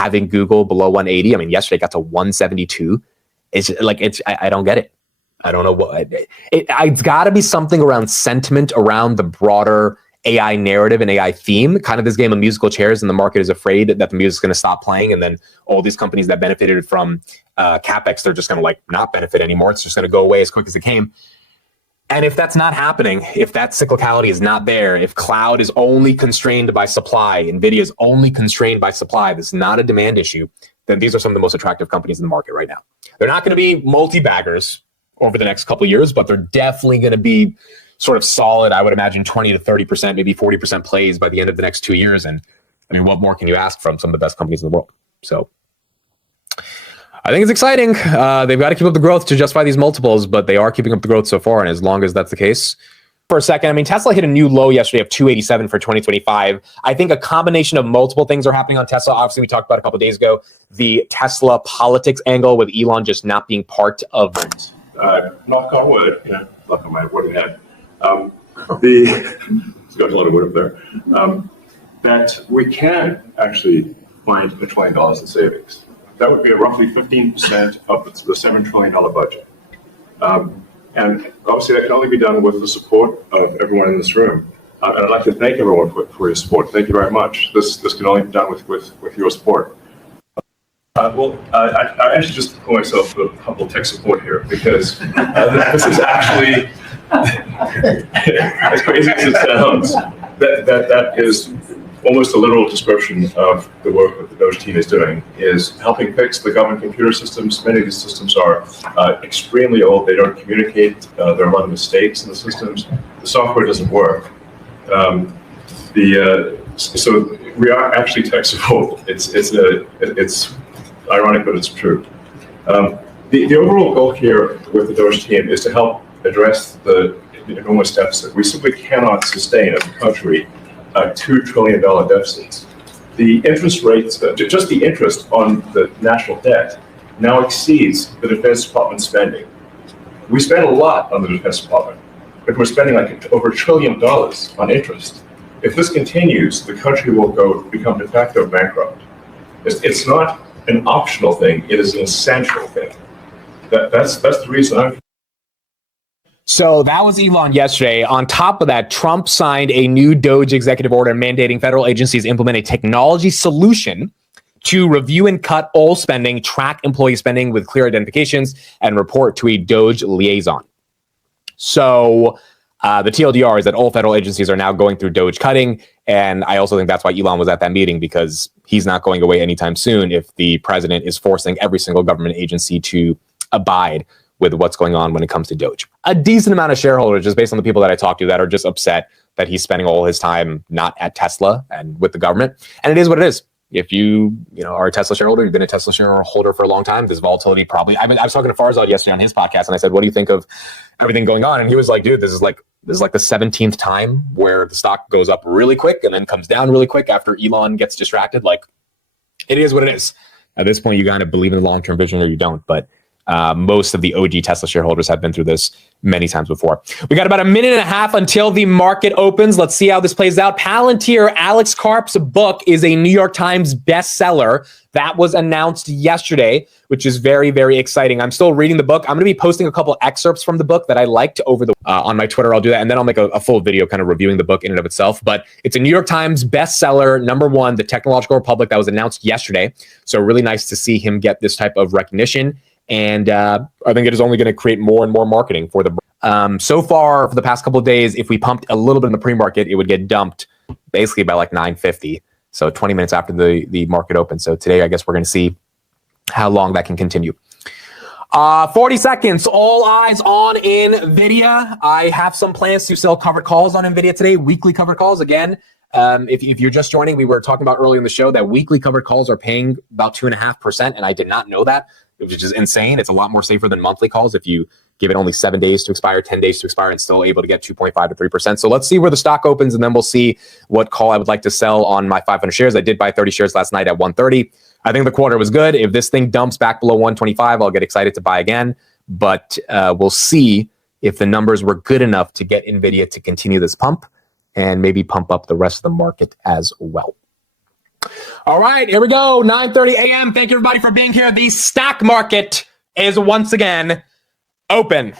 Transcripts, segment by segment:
having Google below 180. I mean, yesterday it got to 172. I don't get it. I don't know what it's got to be something around sentiment around the broader AI narrative and AI theme, kind of this game of musical chairs, and the market is afraid that the music's going to stop playing, and then all these companies that benefited from capex, they're just going to like not benefit anymore. It's just going to go away as quick as it came. And if that's not happening, if that cyclicality is not there, if cloud is only constrained by supply, NVIDIA is only constrained by supply, this is not a demand issue, then these are some of the most attractive companies in the market right now. They're not going to be multi-baggers over the next couple of years, but they're definitely going to be sort of solid, I would imagine 20 to 30%, maybe 40% plays by the end of the next 2 years. And I mean, what more can you ask from some of the best companies in the world? So I think it's exciting. They've got to keep up the growth to justify these multiples, but they are keeping up the growth so far. And as long as that's the case, for a second, I mean, Tesla hit a new low yesterday of 287 for 2025. I think a combination of multiple things are happening on Tesla. Obviously, we talked about a couple of days ago, the Tesla politics angle with Elon just not being part of it. Knock on wood, knock on my wooden head. There's got a lot of wood up there. That we can actually find the $20 in savings. That would be roughly 15% of the $7 trillion budget. And obviously that can only be done with the support of everyone in this room. And I'd like to thank everyone for your support. Thank you very much. This can only be done with your support. I actually just call myself a humble tech support here because this is actually, as crazy as it sounds, that is almost a literal description of the work that the Doge team is doing, is helping fix the government computer systems. Many of these systems are extremely old. They don't communicate. There are a lot of mistakes in the systems. The software doesn't work. So we are actually tech support. It's ironic, but it's true. The overall goal here with the Doge team is to help address the enormous deficit. We simply cannot sustain as a country $2 trillion deficits. The interest rates, just the interest on the national debt, now exceeds the Defense Department spending. We spend a lot on the Defense Department, but we're spending like over $1 trillion on interest. If this continues, the country will become de facto bankrupt. It's not an optional thing; it is an essential thing. That's the reason I'm. So that was Elon yesterday. On top of that, Trump signed a new Doge executive order mandating federal agencies implement a technology solution to review and cut all spending, track employee spending with clear identifications, and report to a Doge liaison. So the TLDR is that all federal agencies are now going through Doge cutting. And I also think that's why Elon was at that meeting, because he's not going away anytime soon if the president is forcing every single government agency to abide with what's going on when it comes to Doge. A decent amount of shareholders, just based on the people that I talked to, that are just upset that he's spending all his time not at Tesla and with the government. And it is what it is. If you are a Tesla shareholder, you've been a Tesla shareholder for a long time, this volatility probably. I was talking to Farzad yesterday on his podcast, and I said, "What do you think of everything going on?" And he was like, "Dude, this is like the 17th time where the stock goes up really quick and then comes down really quick after Elon gets distracted. Like, it is what it is. At this point, you kind of believe in the long-term vision or you don't, but." Most of the OG Tesla shareholders have been through this many times before. We got about a minute and a half until the market opens. Let's see how this plays out. Palantir, Alex Karp's book is a New York Times bestseller. That was announced yesterday, which is very, very exciting. I'm still reading the book. I'm going to be posting a couple excerpts from the book that I liked over the on my Twitter. I'll do that, and then I'll make a full video kind of reviewing the book in and of itself. But it's a New York Times bestseller, #1, The Technological Republic, that was announced yesterday. So really nice to see him get this type of recognition. And I think it is only going to create more and more marketing for the brand. So far, for the past couple of days, if we pumped a little bit in the pre-market, it would get dumped basically by like 9:50. So 20 minutes after the market opens. So today, I guess we're going to see how long that can continue. 40 seconds. All eyes on NVIDIA. I have some plans to sell covered calls on NVIDIA today. Weekly covered calls again. If you're just joining, we were talking about earlier in the show that weekly covered calls are paying about 2.5%, and I did not know that, which is insane. It's a lot more safer than monthly calls. If you give it only 7 days to expire, 10 days to expire, and still able to get 2.5 to 3%. So let's see where the stock opens, and then we'll see what call I would like to sell on my 500 shares. I did buy 30 shares last night at 130. I think the quarter was good. If this thing dumps back below 125, I'll get excited to buy again. But we'll see if the numbers were good enough to get NVIDIA to continue this pump and maybe pump up the rest of the market as well. All right, here we go. 9:30 a.m. Thank you, everybody, for being here. The stock market is once again open.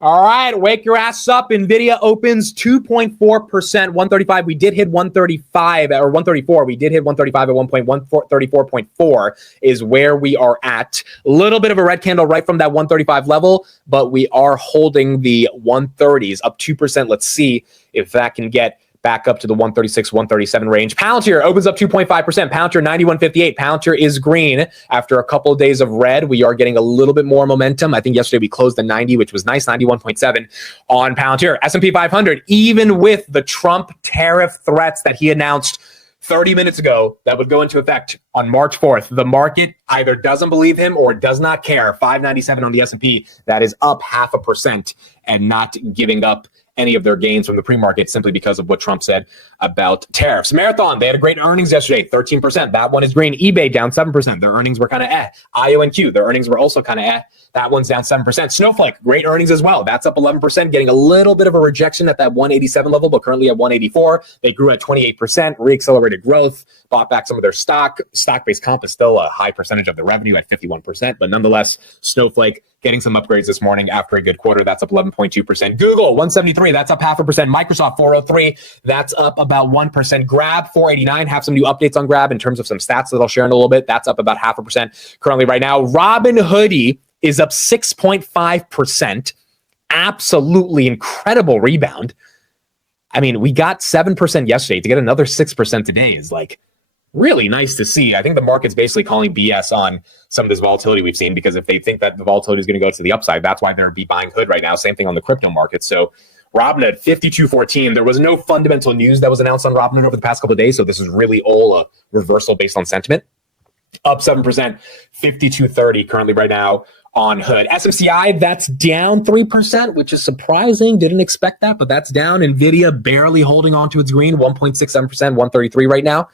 All right, wake your ass up. NVIDIA opens 2.4%, 135. We did hit 135 or 134. We did hit 135 at 1.134.4 is where we are at. A little bit of a red candle right from that 135 level, but we are holding the 130s up 2%. Let's see if that can get back up to the 136, 137 range. Palantir opens up 2.5%. Palantir 91.58. Palantir is green after a couple of days of red. We are getting a little bit more momentum. I think yesterday we closed at 90, which was nice, 91.7 on Palantir. S&P 500, even with the Trump tariff threats that he announced 30 minutes ago that would go into effect on March 4th, the market either doesn't believe him or does not care. 597 on the S&P. That is up 0.5% and not giving up any of their gains from the pre-market simply because of what Trump said about tariffs. Marathon, they had a great earnings yesterday, 13%. That one is green. eBay down 7%. Their earnings were kind of IONQ, their earnings were also kind of That one's down 7%. Snowflake, great earnings as well. That's up 11%, getting a little bit of a rejection at that 187 level, but currently at 184. They grew at 28%, re-accelerated growth, bought back some of their stock. Stock-based comp is still a high percentage of the revenue at 51%, but nonetheless, Snowflake getting some upgrades this morning after a good quarter. That's up 11.2%. Google, 173. That's up 0.5%. Microsoft, 403. That's up about 1%. Grab, 489. Have some new updates on Grab in terms of some stats that I'll share in a little bit. That's up about 0.5% currently right now. Robinhood is up 6.5%. Absolutely incredible rebound. I mean, we got 7% yesterday. To get another 6% today is like really nice to see. I think the market's basically calling BS on some of this volatility we've seen, because if they think that the volatility is going to go to the upside, that's why they're buying Hood right now. Same thing on the crypto market. So Robinhood, 52.14. There was no fundamental news that was announced on Robinhood over the past couple of days. So this is really all a reversal based on sentiment. Up 7%, 52.30 currently right now on Hood. SMCI, that's down 3%, which is surprising. Didn't expect that, but that's down. NVIDIA barely holding on to its green, 1.67%, 133 right now.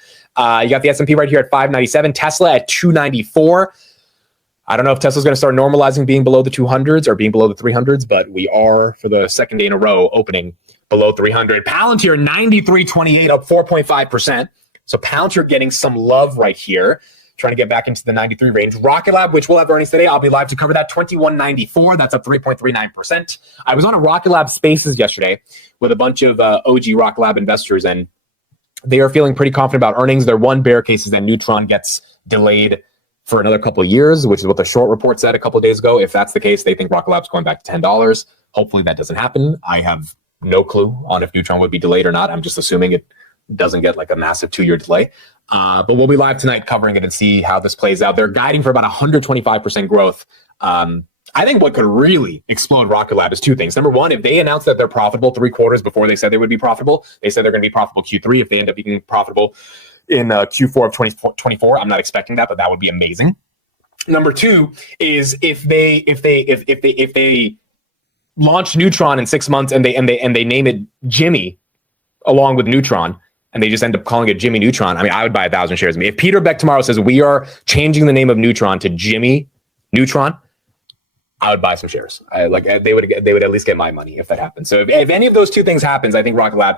You got the S&P right here at 597. Tesla at 294. I don't know if Tesla's going to start normalizing being below the 200s or being below the 300s, but we are, for the second day in a row, opening below 300. Palantir, 93.28, up 4.5%. So Palantir getting some love right here, trying to get back into the 93 range. Rocket Lab, which will have earnings today, I'll be live to cover that, 21.94. That's up 3.39%. I was on a Rocket Lab Spaces yesterday with a bunch of OG Rocket Lab investors, and they are feeling pretty confident about earnings. Their one bear case is that Neutron gets delayed for another couple of years, which is what the short report said a couple of days ago. If that's the case, they think Rocket Lab's going back to $10. Hopefully that doesn't happen. I have no clue on if Neutron would be delayed or not. I'm just assuming it doesn't get like a massive 2-year delay. But we'll be live tonight covering it and see how this plays out. They're guiding for about 125% growth. I think what could really explode Rocket Lab is two things. Number one, if they announce that they're profitable 3 quarters before they said they would be profitable, they said they're going to be profitable Q3. If they end up being profitable in Q4 of 2024, I'm not expecting that, but that would be amazing. Number two is if they launch Neutron in 6 months and they name it Jimmy along with Neutron, and they just end up calling it Jimmy Neutron, I mean, I would buy 1,000 shares of me. If Peter Beck tomorrow says we are changing the name of Neutron to Jimmy Neutron, I would buy some shares. They would at least get my money if that happens. So if any of those two things happens, I think Rocket Lab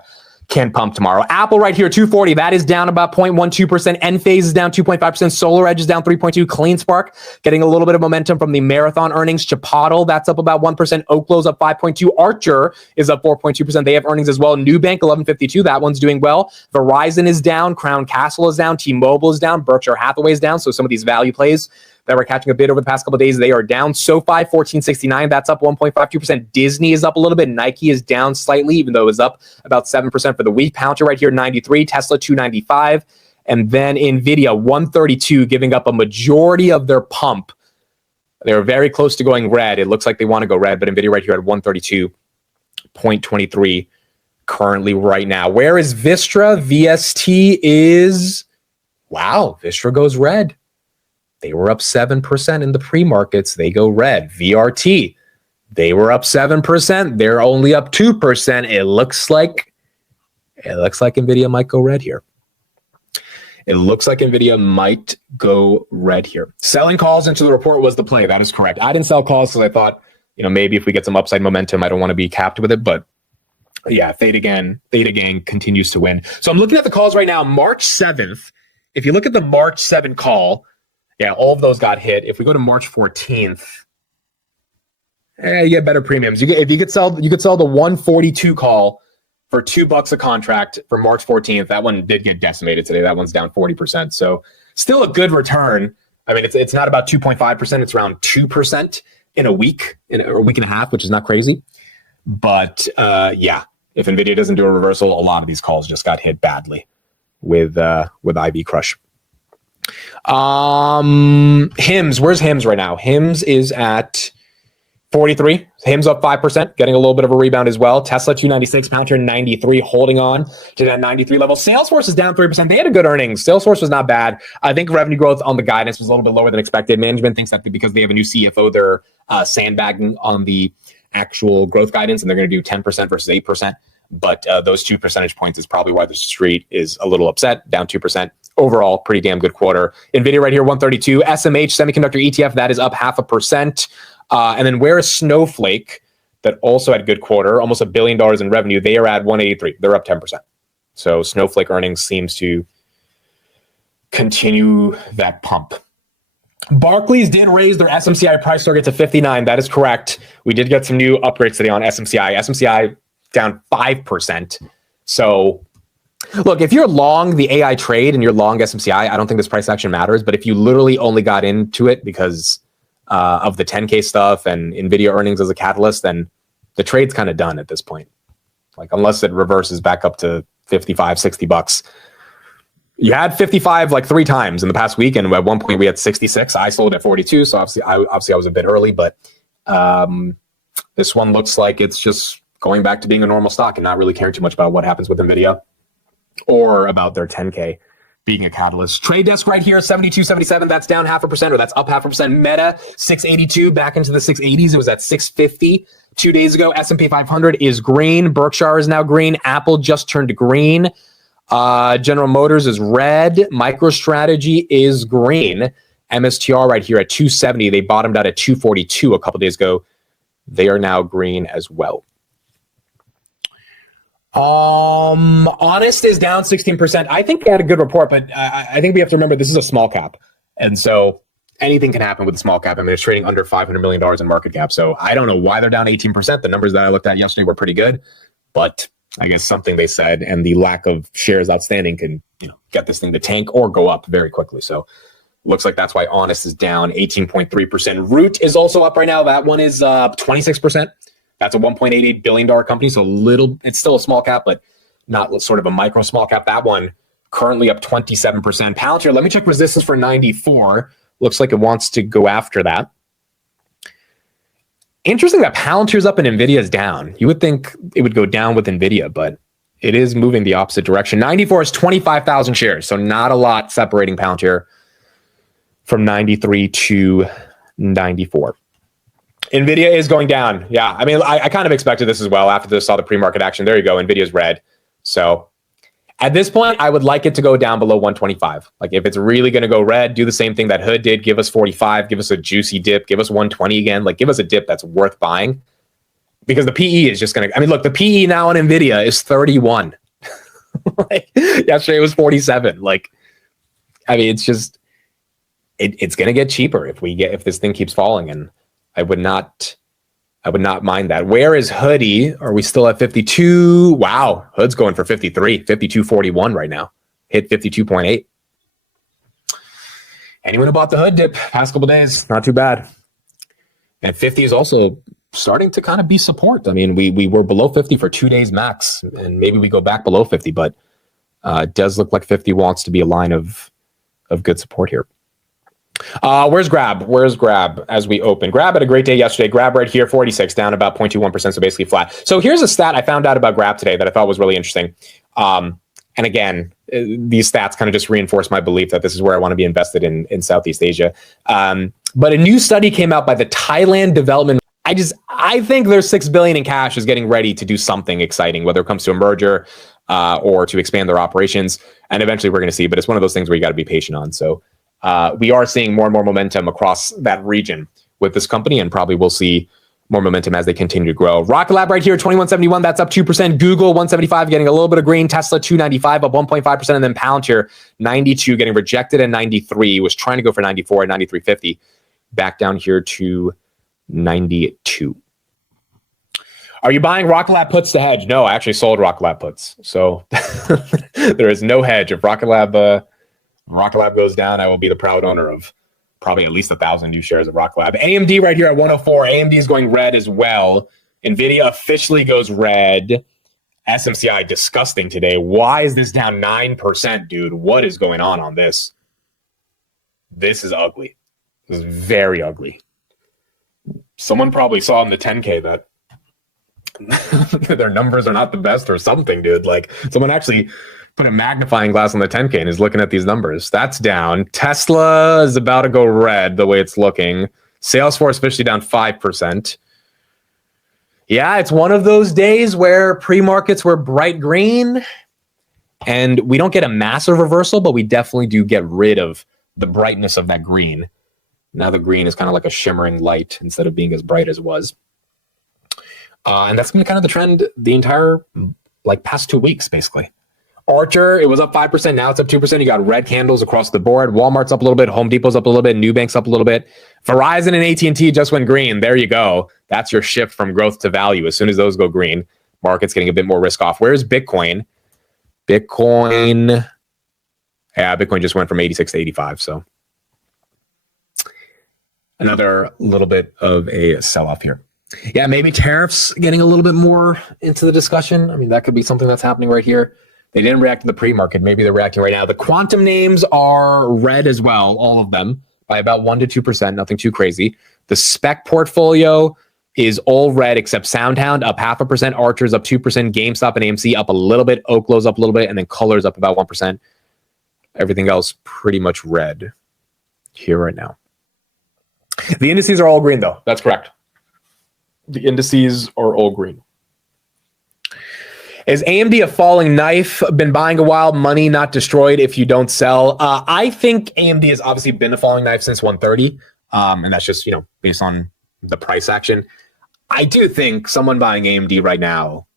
can pump tomorrow. Apple right here, 240. That is down about 0.12%. Enphase is down 2.5%. SolarEdge is down 3.2%. CleanSpark getting a little bit of momentum from the Marathon earnings. Chipotle, that's up about 1%. Oklo's up 5.2%. Archer is up 4.2%. They have earnings as well. Nubank, 11.52. That one's doing well. Verizon is down. Crown Castle is down. T-Mobile is down. Berkshire Hathaway is down. So some of these value plays that were catching a bid over the past couple of days, they are down. SoFi, 14.69. That's up 1.52%. Disney is up a little bit. Nike is down slightly, even though it was up about 7% for the week. Palantir right here, 93. Tesla, 295. And then NVIDIA, 132, giving up a majority of their pump. They're very close to going red. It looks like they want to go red, but NVIDIA right here at 132.23 currently right now. Where is Vistra? VST is, wow, Vistra goes red. They were up 7% in the pre-markets. They go red. VRT, they were up 7%. They're only up 2%. It looks like NVIDIA might go red here. Selling calls into the report was the play. That is correct. I didn't sell calls because I thought maybe if we get some upside momentum, I don't want to be capped with it, but yeah, Theta Gang continues to win. So I'm looking at the calls right now. March 7th. If you look at the March 7 call, yeah, all of those got hit. If we go to March 14th, you get better premiums. If you could sell the 142 call for $2 a contract for March 14th. That one did get decimated today. That one's down 40%. So still a good return. I mean, it's not about 2.5%. It's around 2% in a week, or a week and a half, which is not crazy. But yeah, if NVIDIA doesn't do a reversal, a lot of these calls just got hit badly with IB Crush. HIMS, where's HIMS right now? HIMS is at 43. HIMS up 5%, getting a little bit of a rebound as well. Tesla 296, Palantir 93, holding on to that 93 level. Salesforce is down 3%. They had a good earnings. Salesforce was not bad. I think revenue growth on the guidance was a little bit lower than expected. Management thinks that because they have a new CFO, they're sandbagging on the actual growth guidance, and they're going to do 10% versus 8%. But those 2 percentage points is probably why the street is a little upset, down 2%. Overall, pretty damn good quarter. NVIDIA right here, 132. SMH, semiconductor ETF, that is up 0.5%. And then where is Snowflake, that also had a good quarter, almost $1 billion in revenue? They are at 183. They're up 10%. So Snowflake earnings seems to continue that pump. Barclays did raise their SMCI price target to 59. That is correct. We did get some new upgrades today on SMCI. SMCI down 5%. So look, if you're long the AI trade and you're long SMCI, I don't think this price action matters. But if you literally only got into it because of the 10K stuff and NVIDIA earnings as a catalyst, then the trade's kind of done at this point. Like, unless it reverses back up to 55, $60. You had 55 like 3 times in the past week, and at one point we had 66. I sold at 42, so obviously I was a bit early, but this one looks like it's just going back to being a normal stock and not really caring too much about what happens with NVIDIA or about their 10K being a catalyst. Trade desk right here, 72.77. That's down 0.5%, or that's up 0.5%. Meta, 682, back into the 680s. It was at 650 2 days ago. S&P 500 is green. Berkshire is now green. Apple just turned green. General Motors is red. MicroStrategy is green. MSTR right here at 270. They bottomed out at 242 a couple days ago. They are now green as well. Honest is down 16%. I think they had a good report, but I think we have to remember this is a small cap. And so anything can happen with a small cap. I mean, it's trading under $500 million in market cap. So I don't know why they're down 18%. The numbers that I looked at yesterday were pretty good, but I guess something they said and the lack of shares outstanding can, get this thing to tank or go up very quickly. So looks like that's why Honest is down 18.3%. Root is also up right now. That one is up 26%. That's a $1.88 billion company. So it's still a small cap, but not sort of a micro small cap. That one currently up 27%. Palantir, let me check resistance for 94. Looks like it wants to go after that. Interesting that Palantir's up and NVIDIA's down. You would think it would go down with NVIDIA, but it is moving the opposite direction. 94 is 25,000 shares. So not a lot separating Palantir from 93 to 94. NVIDIA is going down. Yeah, I mean, I kind of expected this as well after this, saw the pre-market action. There you go. NVIDIA's red. So at this point, I would like it to go down below 125. Like, if it's really going to go red, do the same thing that Hood did. Give us 45. Give us a juicy dip. Give us 120 again. Like, give us a dip that's worth buying. Because the PE is just going to... I mean, look, the PE now on NVIDIA is 31. Like, yesterday it was 47. Like, I mean, it's just... It's going to get cheaper if this thing keeps falling, and I would not mind that. Where is Hoodie? Are we still at 52? Wow, Hood's going for 53, 52.41 right now. Hit 52.8. Anyone who bought the Hood dip past couple days, not too bad. And 50 is also starting to kind of be support. I mean, we were below 50 for 2 days max, and maybe we go back below 50, but it does look like 50 wants to be a line of good support here. Where's Grab as we open? Grab had a great day yesterday. Grab right here, 46, down about 0.21%, so basically flat. So here's a stat I found out about Grab today that I thought was really interesting. And again, these stats kind of just reinforce my belief that this is where I want to be invested in Southeast Asia. But a new study came out by the Thailand Development. I think their $6 billion in cash is getting ready to do something exciting, whether it comes to a merger or to expand their operations. And eventually we're going to see, but it's one of those things where you got to be patient on. So we are seeing more and more momentum across that region with this company, and probably we'll see more momentum as they continue to grow. Rocket Lab right here, 2171, that's up 2%. Google 175, getting a little bit of green. Tesla 295, up 1.5%. And then Palantir 92, getting rejected at 93. Was trying to go for 94 at 93.50. Back down here to 92. Are you buying Rocket Lab puts to hedge? No, I actually sold Rocket Lab puts. So there is no hedge. If Rocket Lab goes down, I will be the proud owner of probably at least 1,000 new shares of Rocket Lab. AMD right here at 104. AMD is going red as well. NVIDIA officially goes red. SMCI disgusting today. Why is this down 9%, dude? What is going on this? This is ugly. This is very ugly. Someone probably saw in the 10K that their numbers are not the best or something, dude. Like someone actually put a magnifying glass on the 10K and is looking at these numbers. That's down. Tesla is about to go red the way it's looking. Salesforce officially down 5%. Yeah, it's one of those days where pre-markets were bright green and we don't get a massive reversal, but we definitely do get rid of the brightness of that green. Now the green is kind of like a shimmering light instead of being as bright as it was. And that's been kind of the trend the entire past 2 weeks, basically. Archer, it was up 5%. Now it's up 2%. You got red candles across the board. Walmart's up a little bit. Home Depot's up a little bit. Nubank's up a little bit. Verizon and AT&T just went green. There you go. That's your shift from growth to value. As soon as those go green, market's getting a bit more risk off. Where's Bitcoin? Bitcoin just went from 86 to 85. So another little bit of a sell-off here. Yeah, maybe tariffs getting a little bit more into the discussion. I mean, that could be something that's happening right here. They didn't react to the pre-market. Maybe they're reacting right now. The quantum names are red as well, all of them, by about 1% to 2%, nothing too crazy. The spec portfolio is all red except SoundHound up 0.5%, Archer's up 2%, GameStop and AMC up a little bit, Oklow's up a little bit, and then Color's up about 1%. Everything else pretty much red here right now. The indices are all green, though. That's correct. The indices are all green. Is AMD a falling knife? Been buying a while, money not destroyed if you don't sell. I think AMD has obviously been a falling knife since 130. And that's just, based on the price action. I do think someone buying AMD right now,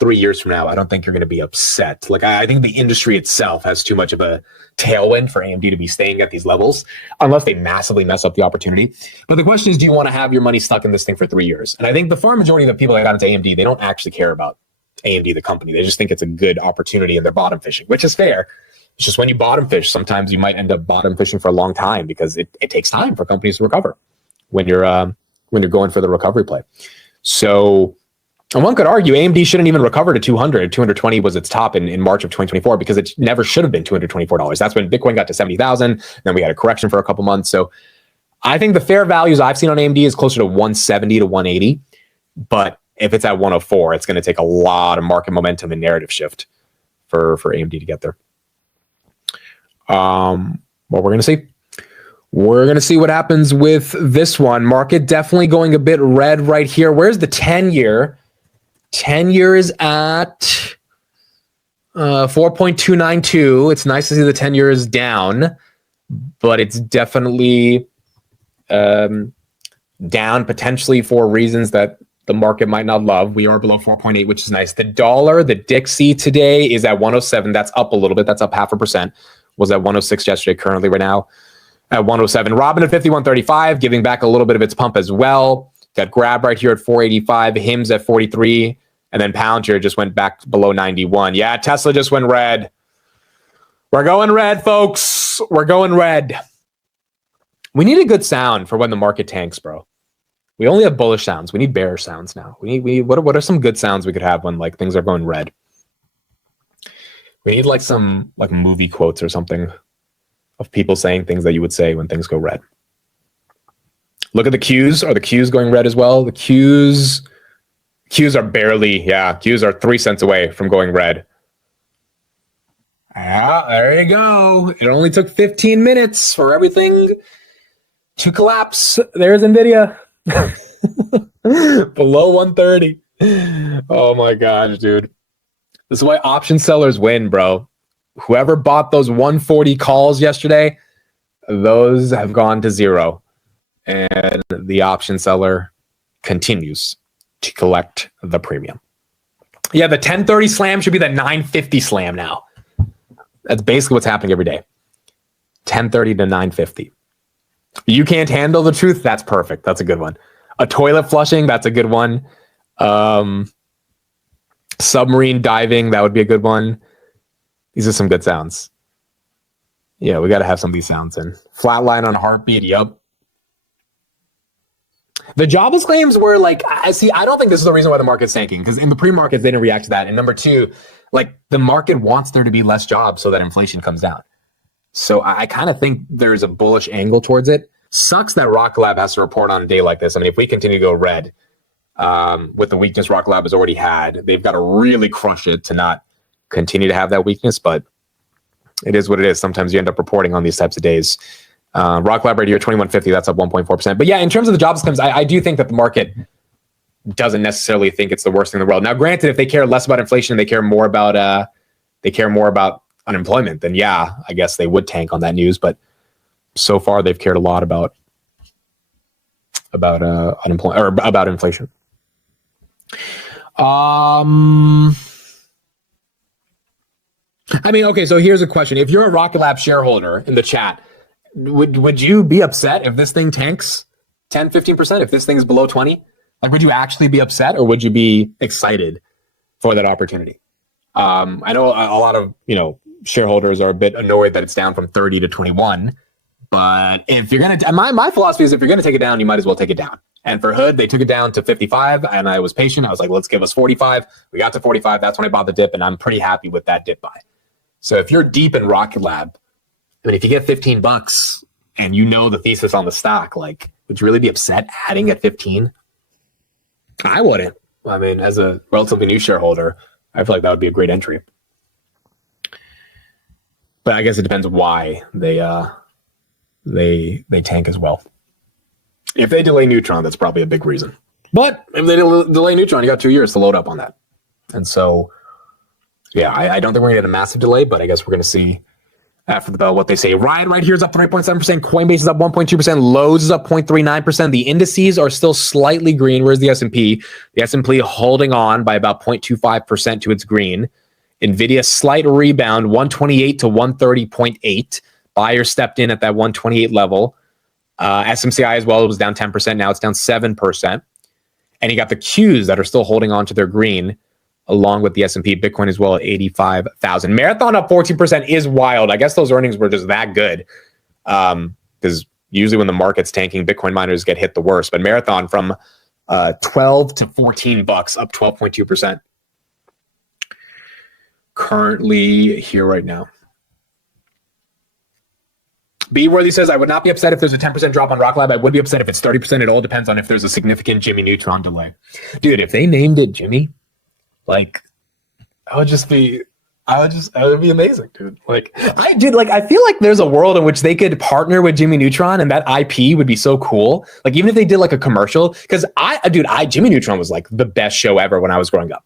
3 years from now, I don't think you're going to be upset. I think the industry itself has too much of a tailwind for AMD to be staying at these levels, unless they massively mess up the opportunity. But the question is, do you want to have your money stuck in this thing for 3 years? And I think the far majority of the people that got into AMD, they don't actually care about AMD, the company. They just think it's a good opportunity and they're bottom fishing, which is fair. It's just when you bottom fish, sometimes you might end up bottom fishing for a long time because it takes time for companies to recover when you're going for the recovery play. So, and one could argue AMD shouldn't even recover to 200. 220 was its top in March of 2024 because it never should have been $224. That's when Bitcoin got to 70,000. Then we had a correction for a couple months. So I think the fair values I've seen on AMD is closer to 170 to 180. But if it's at 104, it's going to take a lot of market momentum and narrative shift for AMD to get there. What we're going to see. We're going to see what happens with this one. Market definitely going a bit red right here. Where's the 10-year? 10-year is at 4.292. It's nice to see the 10-year is down, but it's definitely down potentially for reasons that the market might not love. We are below 4.8, which is nice. The dollar, the Dixie today is at 107. That's up a little bit. That's up 0.5%. Was at 106 yesterday, currently right now at 107. Robin at 51.35, giving back a little bit of its pump as well. Got Grab right here at 485, Hims at 43, and then Palantir just went back below 91. Yeah, Tesla just went red. We're going red, folks. We're going red. We need a good sound for when the market tanks, bro. We only have bullish sounds. We need bearish sounds now. What are some good sounds we could have when things are going red? We need some movie quotes or something of people saying things that you would say when things go red. Look at the Qs. Are the Qs going red as well? The Qs are barely, Qs are 3 cents away from going red. Yeah, there you go. It only took 15 minutes for everything to collapse. There's NVIDIA. Below 130. Oh my gosh, dude. This is why option sellers win, bro. Whoever bought those 140 calls yesterday, those have gone to zero. And the option seller continues to collect the premium. Yeah, the 1030 slam should be the 950 slam now. That's basically what's happening every day. 1030 to 950. You can't handle the truth? That's perfect. That's a good one. A toilet flushing? That's a good one. Submarine diving? That would be a good one. These are some good sounds. Yeah, we got to have some of these sounds in. Flatline on heartbeat? Yup. The jobless claims were like, I don't think this is the reason why the market's tanking, because in the pre-markets, they didn't react to that. And number two, like the market wants there to be less jobs so that inflation comes down. So I kind of think there's a bullish angle towards it. Sucks that Rocket Lab has to report on a day like this. I mean, if we continue to go red with the weakness Rocket Lab has already had, they've got to really crush it to not continue to have that weakness. But it is what it is. Sometimes you end up reporting on these types of days. Rocket Lab right here, 2150, that's up 1.4%. But yeah, in terms of the jobs claims, I do think that the market doesn't necessarily think it's the worst thing in the world. Now, granted, if they care less about inflation and they care more about unemployment, then yeah, I guess they would tank on that news. But so far, they've cared a lot about unemployment or about inflation. I mean, okay, so here's a question. If you're a Rocket Lab shareholder in the chat, would you be upset if this thing tanks 10, 15%, if this thing's below 20? Like, would you actually be upset, or would you be excited for that opportunity? I know a lot of, shareholders are a bit annoyed that it's down from 30 to 21, but if you're going to, my philosophy is if you're going to take it down, you might as well take it down. And for Hood, they took it down to 55, and I was patient. I was like, let's give us 45. We got to 45. That's when I bought the dip, and I'm pretty happy with that dip buy. So if you're deep in Rocket Lab, I mean, if you get $15 and you know the thesis on the stock, like, would you really be upset adding at 15? I wouldn't. I mean, as a relatively new shareholder, I feel like that would be a great entry. But I guess it depends why they tank as well. If they delay Neutron, that's probably a big reason. But if they delay Neutron, you got 2 years to load up on that. And so, yeah, I don't think we're going to get a massive delay, but I guess we're going to see after the bell what they say. Riot right here is up 3.7%. Coinbase is up 1.2%. Lowe's is up 0.39%. The indices are still slightly green. Where's the S&P? The S&P holding on by about 0.25% to its green. NVIDIA slight rebound, 128 to 130.8. Buyers stepped in at that 128 level. SMCI as well was down 10%. Now it's down 7%. And you got the Qs that are still holding on to their green, along with the S&P. Bitcoin as well at 85,000. Marathon up 14% is wild. I guess those earnings were just that good. Because usually when the market's tanking, Bitcoin miners get hit the worst. But Marathon from 12 to $14, up 12.2%. Currently here right now. B Worthy says, I would not be upset if there's a 10% drop on Rock Lab. I would be upset if it's 30%. It all depends on if there's a significant Jimmy Neutron delay. Dude, if they named it Jimmy, like, it would be amazing, dude. I feel like there's a world in which they could partner with Jimmy Neutron and that IP would be so cool. Like, even if they did like a commercial, because Jimmy Neutron was like the best show ever when I was growing up.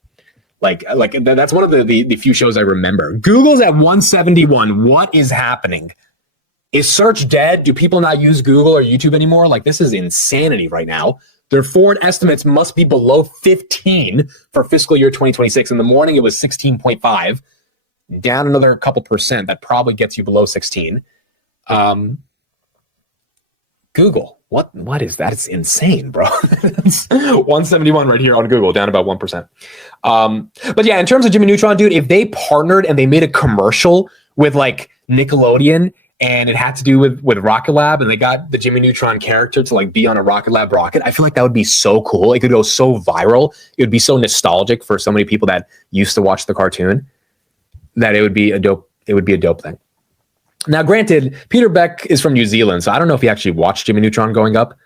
Like that's one of the few shows I remember. Google's at 171. What is happening? Is search dead? Do people not use Google or YouTube anymore? Like, this is insanity right now. Their forward estimates must be below 15 for fiscal year 2026. In the morning, it was 16.5, down another couple percent. That probably gets you below 16. Google, what is that? It's insane, bro. 171 right here on Google, down about 1%. But yeah, in terms of Jimmy Neutron, dude, if they partnered and they made a commercial with like Nickelodeon, and it had to do with Rocket Lab, and they got the Jimmy Neutron character to like be on a Rocket Lab rocket, I feel like that would be so cool. It could go so viral. It would be so nostalgic for so many people that used to watch the cartoon that it would be a dope thing. Now, granted, Peter Beck is from New Zealand, so I don't know if he actually watched Jimmy Neutron growing up.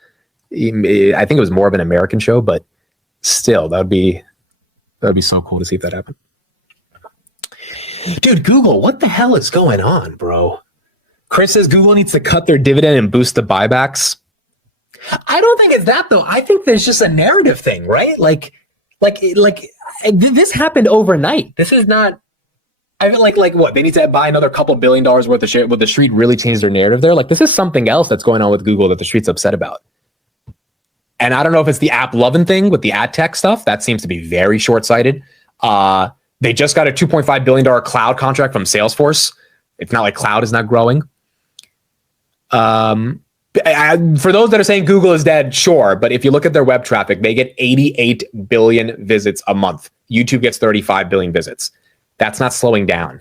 I think it was more of an American show, but still, that would be so cool to see if that happened. Dude, Google, what the hell is going on, bro? Chris says Google needs to cut their dividend and boost the buybacks. I don't think it's that, though. I think there's just a narrative thing, right? Like this happened overnight. This is not. I feel like what, they need to buy another couple $1 billion worth of share. Would the street really change their narrative there? Like, this is something else that's going on with Google that the street's upset about. And I don't know if it's the app loving thing with the ad tech stuff. That seems to be very short-sighted. They just got a $2.5 billion cloud contract from Salesforce. It's not like cloud is not growing. For those that are saying Google is dead, sure. But if you look at their web traffic, they get 88 billion visits a month. YouTube gets 35 billion visits. That's not slowing down.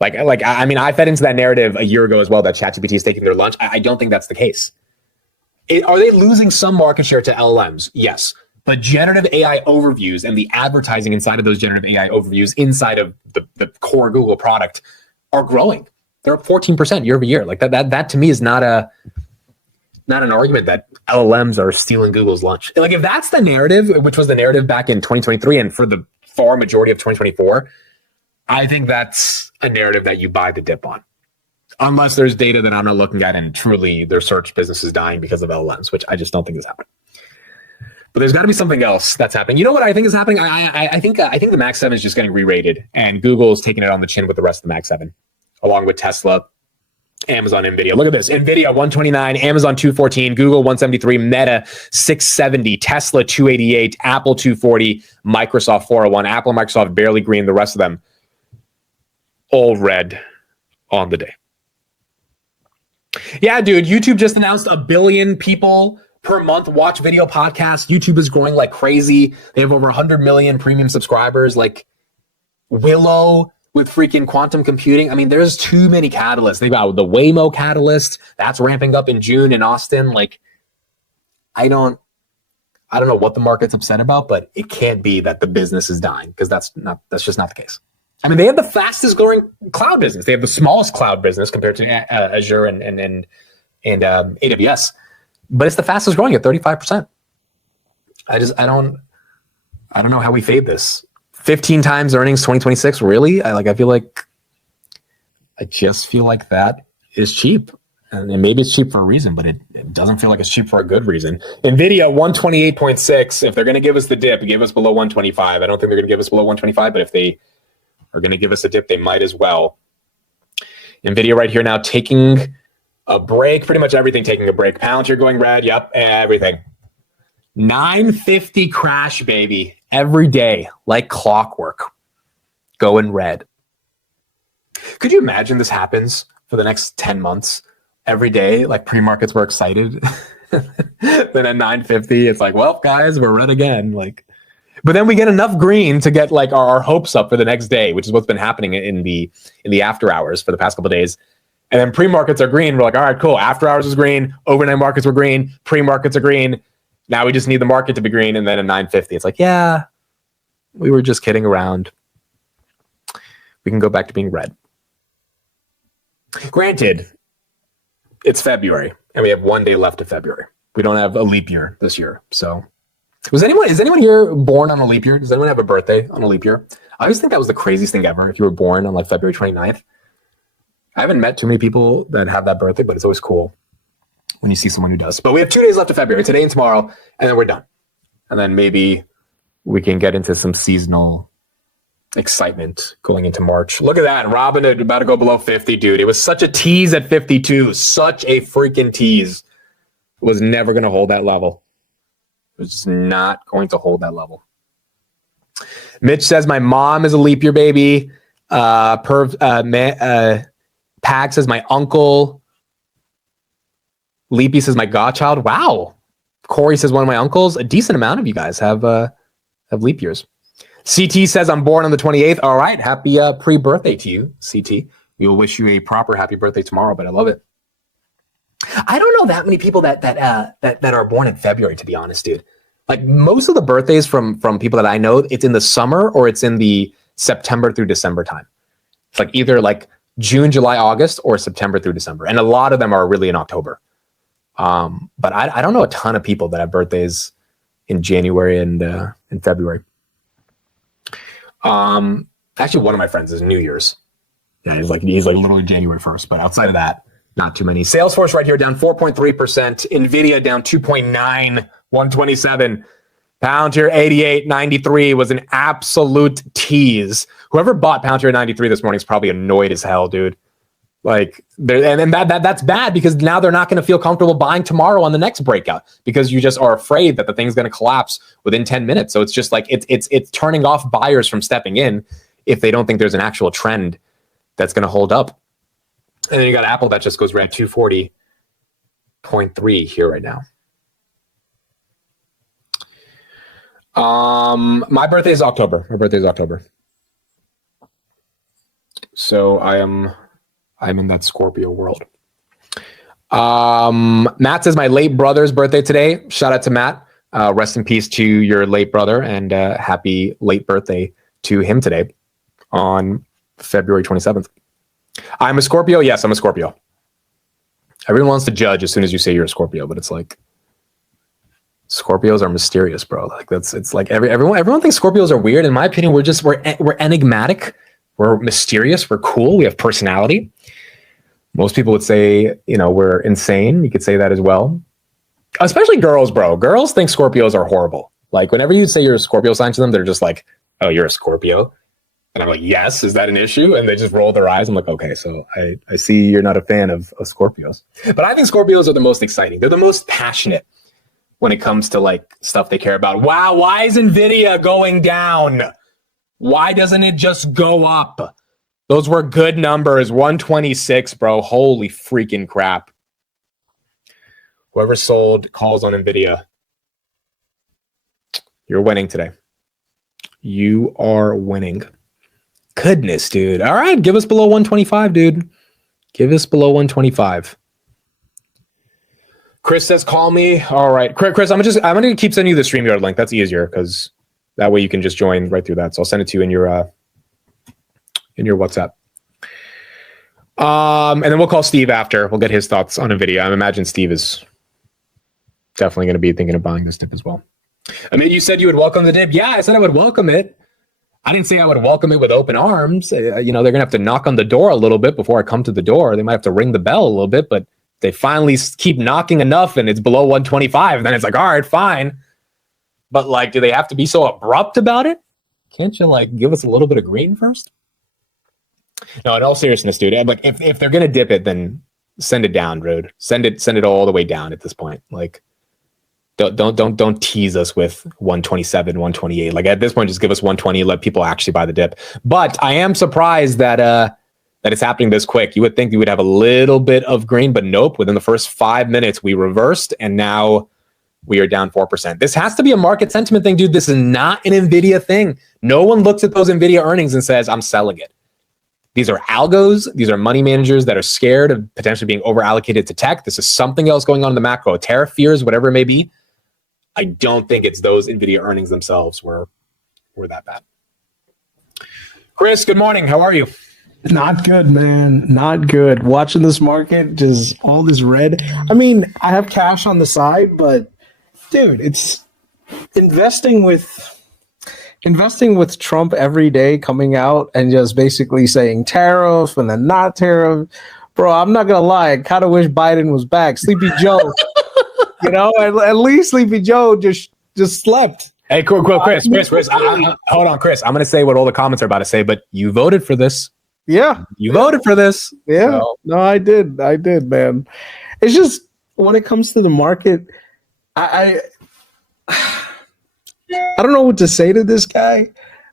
I mean, I fed into that narrative a year ago as well that ChatGPT is taking their lunch. I don't think that's the case. Are they losing some market share to LLMs? Yes. But generative AI overviews and the advertising inside of those generative AI overviews inside of the core Google product are growing. They're up 14% year over year. Like that to me is not an argument that LLMs are stealing Google's lunch. Like if that's the narrative, which was the narrative back in 2023 and for the far majority of 2024, I think that's a narrative that you buy the dip on. Unless there's data that I'm not looking at and truly their search business is dying because of LLMs, which I just don't think is happening. But there's got to be something else that's happening. You know what I think is happening? I think the Max 7 is just getting re-rated, and Google is taking it on the chin with the rest of the Max 7, along with Tesla, Amazon, NVIDIA. Look at this. NVIDIA 129, Amazon 214, Google 173, Meta 670, Tesla 288, Apple 240, Microsoft 401. Apple and Microsoft barely green. The rest of them all red on the day. Yeah, dude, YouTube just announced 1 billion people per month watch video podcasts. YouTube is growing like crazy. They have over 100 million premium subscribers. Like Willow with freaking quantum computing. I mean, there's too many catalysts. They got the Waymo catalyst that's ramping up in June in Austin. Like, I don't know what the market's upset about, but it can't be that the business is dying, because that's just not the case. I mean, they have the fastest growing cloud business. They have the smallest cloud business compared to Azure and AWS, but it's the fastest growing at 35%. I don't know how we fade this. 15 times earnings 2026. Really? I just feel like that is cheap. And maybe it's cheap for a reason, but it doesn't feel like it's cheap for a good reason. NVIDIA 128.6. If they're going to give us the dip, give us below 125. I don't think they're going to give us below 125, but if they are going to give us a dip, they might as well. NVIDIA right here now taking a break. Pretty much everything taking a break. Palantir going red. Yep, everything. 950 crash, baby. Every day, like clockwork. Going red. Could you imagine this happens for the next 10 months? Every day, like pre-markets were excited. Then at 950, it's like, well, guys, we're red again. Like, but then we get enough green to get like our hopes up for the next day, which is what's been happening in the after hours for the past couple of days. And then pre-markets are green. We're like, all right, cool. After hours is green. Overnight markets were green. Pre-markets are green. Now we just need the market to be green. And then at 950, it's like, yeah, we were just kidding around. We can go back to being red. Granted, it's February and we have 1 day left of February. We don't have a leap year this year. So is anyone here born on a leap year? Does anyone have a birthday on a leap year? I always think that was the craziest thing ever. If you were born on like February 29th. I haven't met too many people that have that birthday, but it's always cool when you see someone who does. But we have 2 days left of February, today and tomorrow, and then we're done. And then maybe we can get into some seasonal excitement going into March. Look at that. Robinhood about to go below 50, dude. It was such a tease at 52. Such a freaking tease. It was never going to hold that level. It was just not going to hold that level. Mitch says, my mom is a leap year baby. Pag says, my uncle. Leapy says, my godchild. Wow. Corey says, one of my uncles. A decent amount of you guys have leap years. CT says, I'm born on the 28th. All right. Happy pre-birthday to you, CT. We will wish you a proper happy birthday tomorrow, but I love it. I don't know that many people that are born in February, to be honest, dude. Like most of the birthdays from people that I know, it's in the summer or it's in the September through December time. It's like either like June, July, August, or September through December. And a lot of them are really in October. But I don't know a ton of people that have birthdays in January and in February. Actually, one of my friends is New Year's. Yeah, he's like literally January 1st. But outside of that, not too many. Salesforce right here down 4.3%. NVIDIA down 2.9, 127. Palantir 88.93 was an absolute tease. Whoever bought Palantir 93 this morning is probably annoyed as hell, dude. Like, and that's bad because now they're not going to feel comfortable buying tomorrow on the next breakout because you just are afraid that the thing's going to collapse within 10 minutes. So it's just like it's turning off buyers from stepping in if they don't think there's an actual trend that's going to hold up. And then you got Apple that just goes right at 240.3 here right now. My birthday is October. My birthday is October. So I'm in that Scorpio world. Matt says my late brother's birthday today. Shout out to Matt. Rest in peace to your late brother, and happy late birthday to him today on February 27th. I'm a Scorpio. Yes, I'm a Scorpio. Everyone wants to judge as soon as you say you're a Scorpio, but it's like Scorpios are mysterious, bro. Like it's like everyone thinks Scorpios are weird. In my opinion, we're enigmatic. We're mysterious. We're cool. We have personality. Most people would say, we're insane. You could say that as well. Especially girls, bro. Girls think Scorpios are horrible. Like whenever you say you're a Scorpio sign to them, they're just like, oh, you're a Scorpio. And I'm like, yes, is that an issue? And they just roll their eyes. I'm like, okay, so I see you're not a fan of Scorpios. But I think Scorpios are the most exciting. They're the most passionate when it comes to like stuff they care about. Wow, why is NVIDIA going down? Why doesn't it just go up? Those were good numbers. 126, bro. Holy freaking crap. Whoever sold calls on NVIDIA, you're winning today. You are winning. Goodness, dude. All right, give us below 125, dude. Give us below 125. Chris says, call me. All right, Chris, I'm gonna keep sending you the StreamYard link. That's easier because that way you can just join right through that. So I'll send it to you in your WhatsApp. And then we'll call Steve after. We'll get his thoughts on NVIDIA. I imagine Steve is definitely going to be thinking of buying this dip as well. I mean, you said you would welcome the dip. Yeah, I said I would welcome it. I didn't say I would welcome it with open arms. They're going to have to knock on the door a little bit before I come to the door. They might have to ring the bell a little bit, but they finally keep knocking enough and it's below 125. Then it's like, all right, fine. But like, do they have to be so abrupt about it? Can't you like give us a little bit of green first? No, in all seriousness, dude. Like, if they're going to dip it, then send it down, dude. Send it all the way down at this point. Like, don't tease us with 127, 128. Like at this point, just give us 120. Let people actually buy the dip. But I am surprised that it's happening this quick. You would think you would have a little bit of green, but nope. Within the first 5 minutes, we reversed, and now we are down 4%. This has to be a market sentiment thing, dude. This is not an NVIDIA thing. No one looks at those NVIDIA earnings and says, I'm selling it. These are algos. These are money managers that are scared of potentially being over allocated to tech. This is something else going on in the macro. Tariff fears, whatever it may be. I don't think it's those NVIDIA earnings themselves were that bad. Chris, good morning. How are you? Not good, man. Not good. Watching this market, just all this red. I mean, I have cash on the side, but dude, it's investing with Trump every day coming out and just basically saying tariff and then not tariff. Bro, I'm not gonna lie. I kind of wish Biden was back. Sleepy Joe. At least Sleepy Joe just slept. Hey, cool, Chris. Hold on, Chris. I'm going to say what all the comments are about to say, but you voted for this. Yeah. You voted for this. Yeah. So. No, I did, man. It's just, when it comes to the market, I don't know what to say to this guy.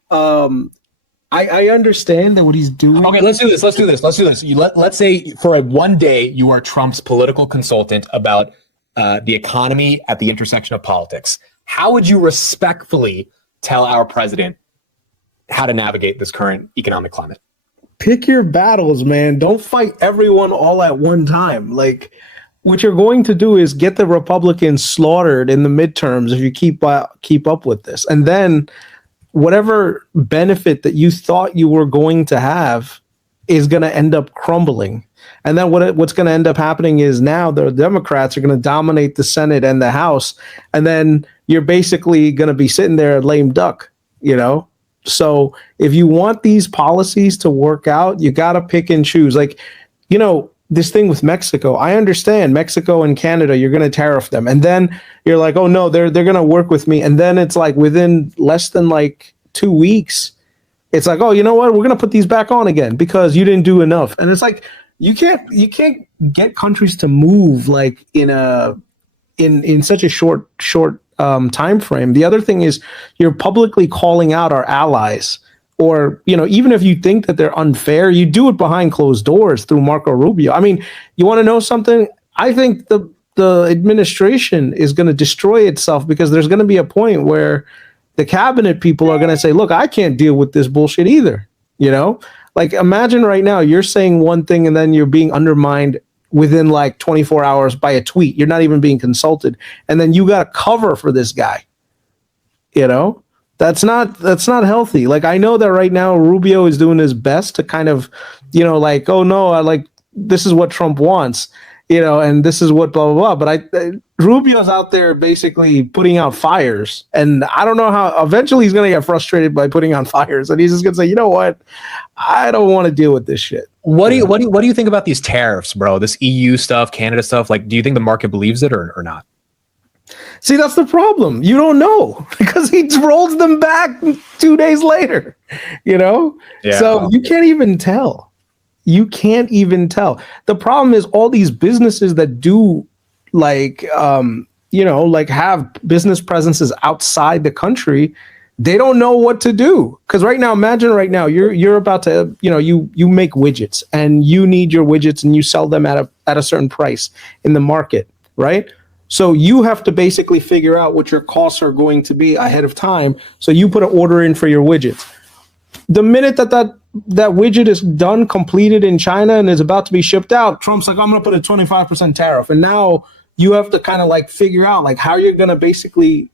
I understand that what he's doing. Okay, let's do this. Let's say for one day you are Trump's political consultant about the economy at the intersection of politics. How would you respectfully tell our president how to navigate this current economic climate? Pick your battles, man. Don't fight everyone all at one time. Like, what you're going to do is get the Republicans slaughtered in the midterms if you keep up with this. And then whatever benefit that you thought you were going to have is going to end up crumbling. And then what's going to end up happening is now the Democrats are going to dominate the Senate and the House. And then you're basically going to be sitting there a lame duck, So if you want these policies to work out, you got to pick and choose. Like, this thing with Mexico, I understand Mexico and Canada, you're going to tariff them. And then you're like, oh, no, they're going to work with me. And then it's like within less than 2 weeks, it's like, oh, you know what? We're going to put these back on again because you didn't do enough. And it's like, you can't get countries to move like in such a short time frame. The other thing is you're publicly calling out our allies, or even if you think that they're unfair, you do it behind closed doors through Marco Rubio. I mean, you want to know something? I think the administration is going to destroy itself, because there's going to be a point where the cabinet people are going to say, look, I can't deal with this bullshit either. Like, imagine right now you're saying one thing and then you're being undermined within like 24 hours by a tweet. You're not even being consulted. And then you got to cover for this guy. That's not healthy. Like, I know that right now Rubio is doing his best to kind of, like, oh no, this is what Trump wants, and this is what blah, blah, blah. But Rubio's out there basically putting out fires. And I don't know how eventually he's going to get frustrated by putting on fires. And he's just going to say, you know what? I don't want to deal with this shit. What do you think about these tariffs, bro? This EU stuff, Canada stuff. Like, do you think the market believes it or not? See, that's the problem. You don't know, because he rolls them back 2 days later, Yeah. So you can't even tell. The problem is all these businesses that do like have business presences outside the country, they don't know what to do. Because imagine right now you're about to, you make widgets and you need your widgets and you sell them at a certain price in the market, right? So you have to basically figure out what your costs are going to be ahead of time. So you put an order in for your widgets. The minute that widget is done, completed in China and is about to be shipped out, Trump's like, I'm going to put a 25% tariff. And now you have to kind of like figure out like how you're going to basically,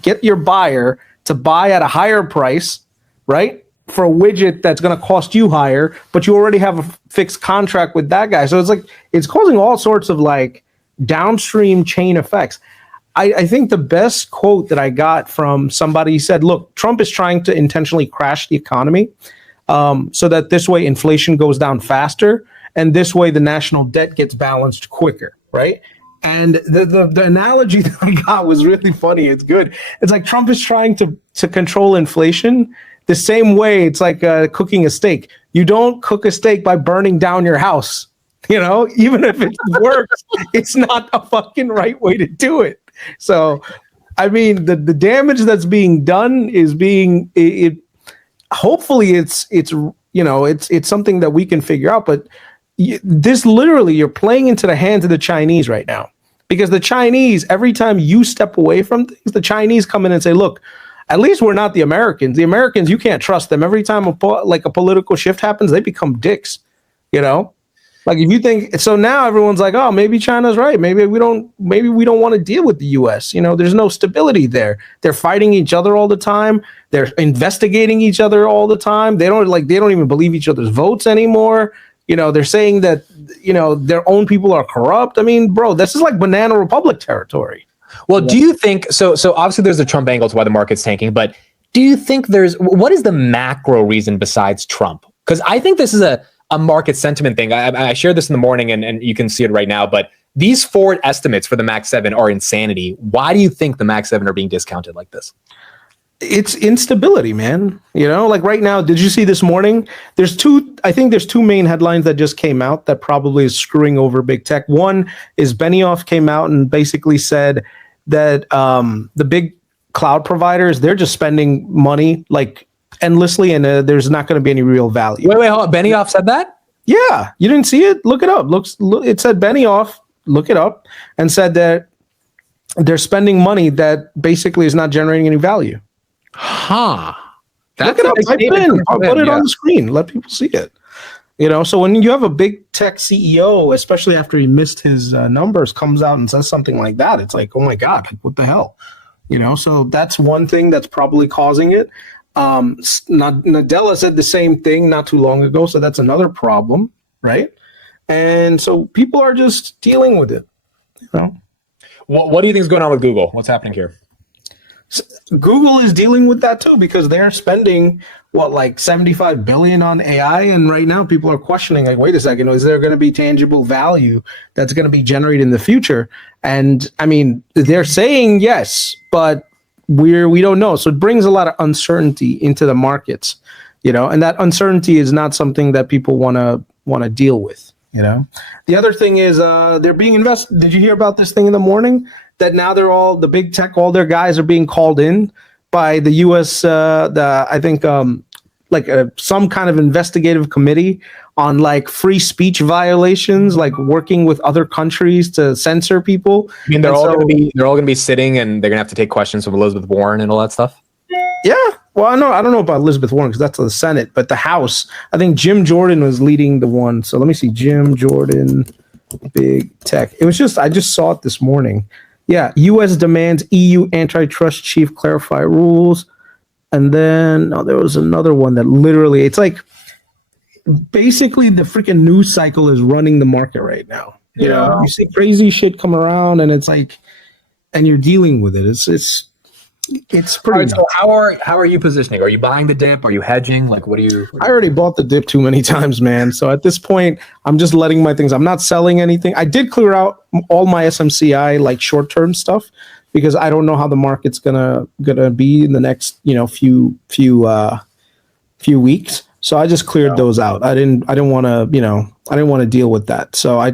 get your buyer to buy at a higher price, right? For a widget that's going to cost you higher, but you already have a fixed contract with that guy. So it's like, it's causing all sorts of like downstream chain effects. I think the best quote that I got from somebody said, look, Trump is trying to intentionally crash the economy so that this way inflation goes down faster, and this way the national debt gets balanced quicker, right? And the analogy that I got was really funny. It's good. It's like Trump is trying to control inflation the same way it's like cooking a steak. You don't cook a steak by burning down your house. Even if it works, it's not a fucking right way to do it. So, I mean, the damage that's being done is hopefully it's something that we can figure out. But this literally, you're playing into the hands of the Chinese right now, because the Chinese, every time you step away from things, the Chinese come in and say, look, at least we're not the Americans. The Americans, you can't trust them. Every time a political shift happens, they become dicks, Like, if you think so, now everyone's like, oh, maybe China's right. Maybe we don't want to deal with the US. There's no stability there. They're fighting each other all the time. They're investigating each other all the time. They don't even believe each other's votes anymore. They're saying that, their own people are corrupt. I mean, bro, this is like Banana Republic territory. Well, do you think so obviously there's the Trump angle to why the market's tanking, but do you think what is the macro reason besides Trump? Because I think this is a market sentiment thing. I shared this in the morning and you can see it right now, but these forward estimates for the Max 7 are insanity. Why do you think the Max 7 are being discounted like this? It's instability, man. Like right now, did you see this morning? I think there's two main headlines that just came out that probably is screwing over big tech. One is Benioff came out and basically said that the big cloud providers, they're just spending money like endlessly, and there's not going to be any real value. Wait, hold on. Benioff said that? Yeah, you didn't see it? Look it up. It said Benioff, look it up, and said that they're spending money that basically is not generating any value. Huh. Look it up. Type it in. I'll put it on the screen. Let people see it. So when you have a big tech CEO, especially after he missed his numbers, comes out and says something like that, it's like, oh my God, what the hell? So that's one thing that's probably causing it. Nadella said the same thing not too long ago, so that's another problem, right? And so people are just dealing with it. What do you think is going on with Google? What's happening here? Google is dealing with that too, because they're spending like $75 billion on AI, and right now people are questioning, like, wait a second, is there going to be tangible value that's going to be generated in the future? And I mean, they're saying yes, but we don't know. So it brings a lot of uncertainty into the markets, and that uncertainty is not something that people want to want to deal with. You know, the other thing is they're being invested. Did you hear about this thing in the morning that now they're all the big tech, all their guys are being called in by the U.S. Some kind of investigative committee on like free speech violations, like working with other countries to censor people. I mean, they're all going to be sitting, and they're going to have to take questions from Elizabeth Warren and all that stuff. Yeah. Well, I don't know about Elizabeth Warren because that's the Senate, but the House, I think Jim Jordan was leading the one. So let me see. Jim Jordan, big tech. I just saw it this morning. Yeah. U.S. demands EU antitrust chief clarify rules. And then there was another one that literally, it's like basically the freaking news cycle is running the market right now. You know, you see crazy shit come around and it's like, and you're dealing with it. It's pretty. Right, so how are you positioning? Are you buying the dip? Are you hedging? Like, what are you? I already bought the dip too many times, man. So at this point, I'm just letting my things. I'm not selling anything. I did clear out all my SMCI like short term stuff because I don't know how the market's gonna be in the next few weeks. So I just cleared those out. I didn't want to deal with that. So I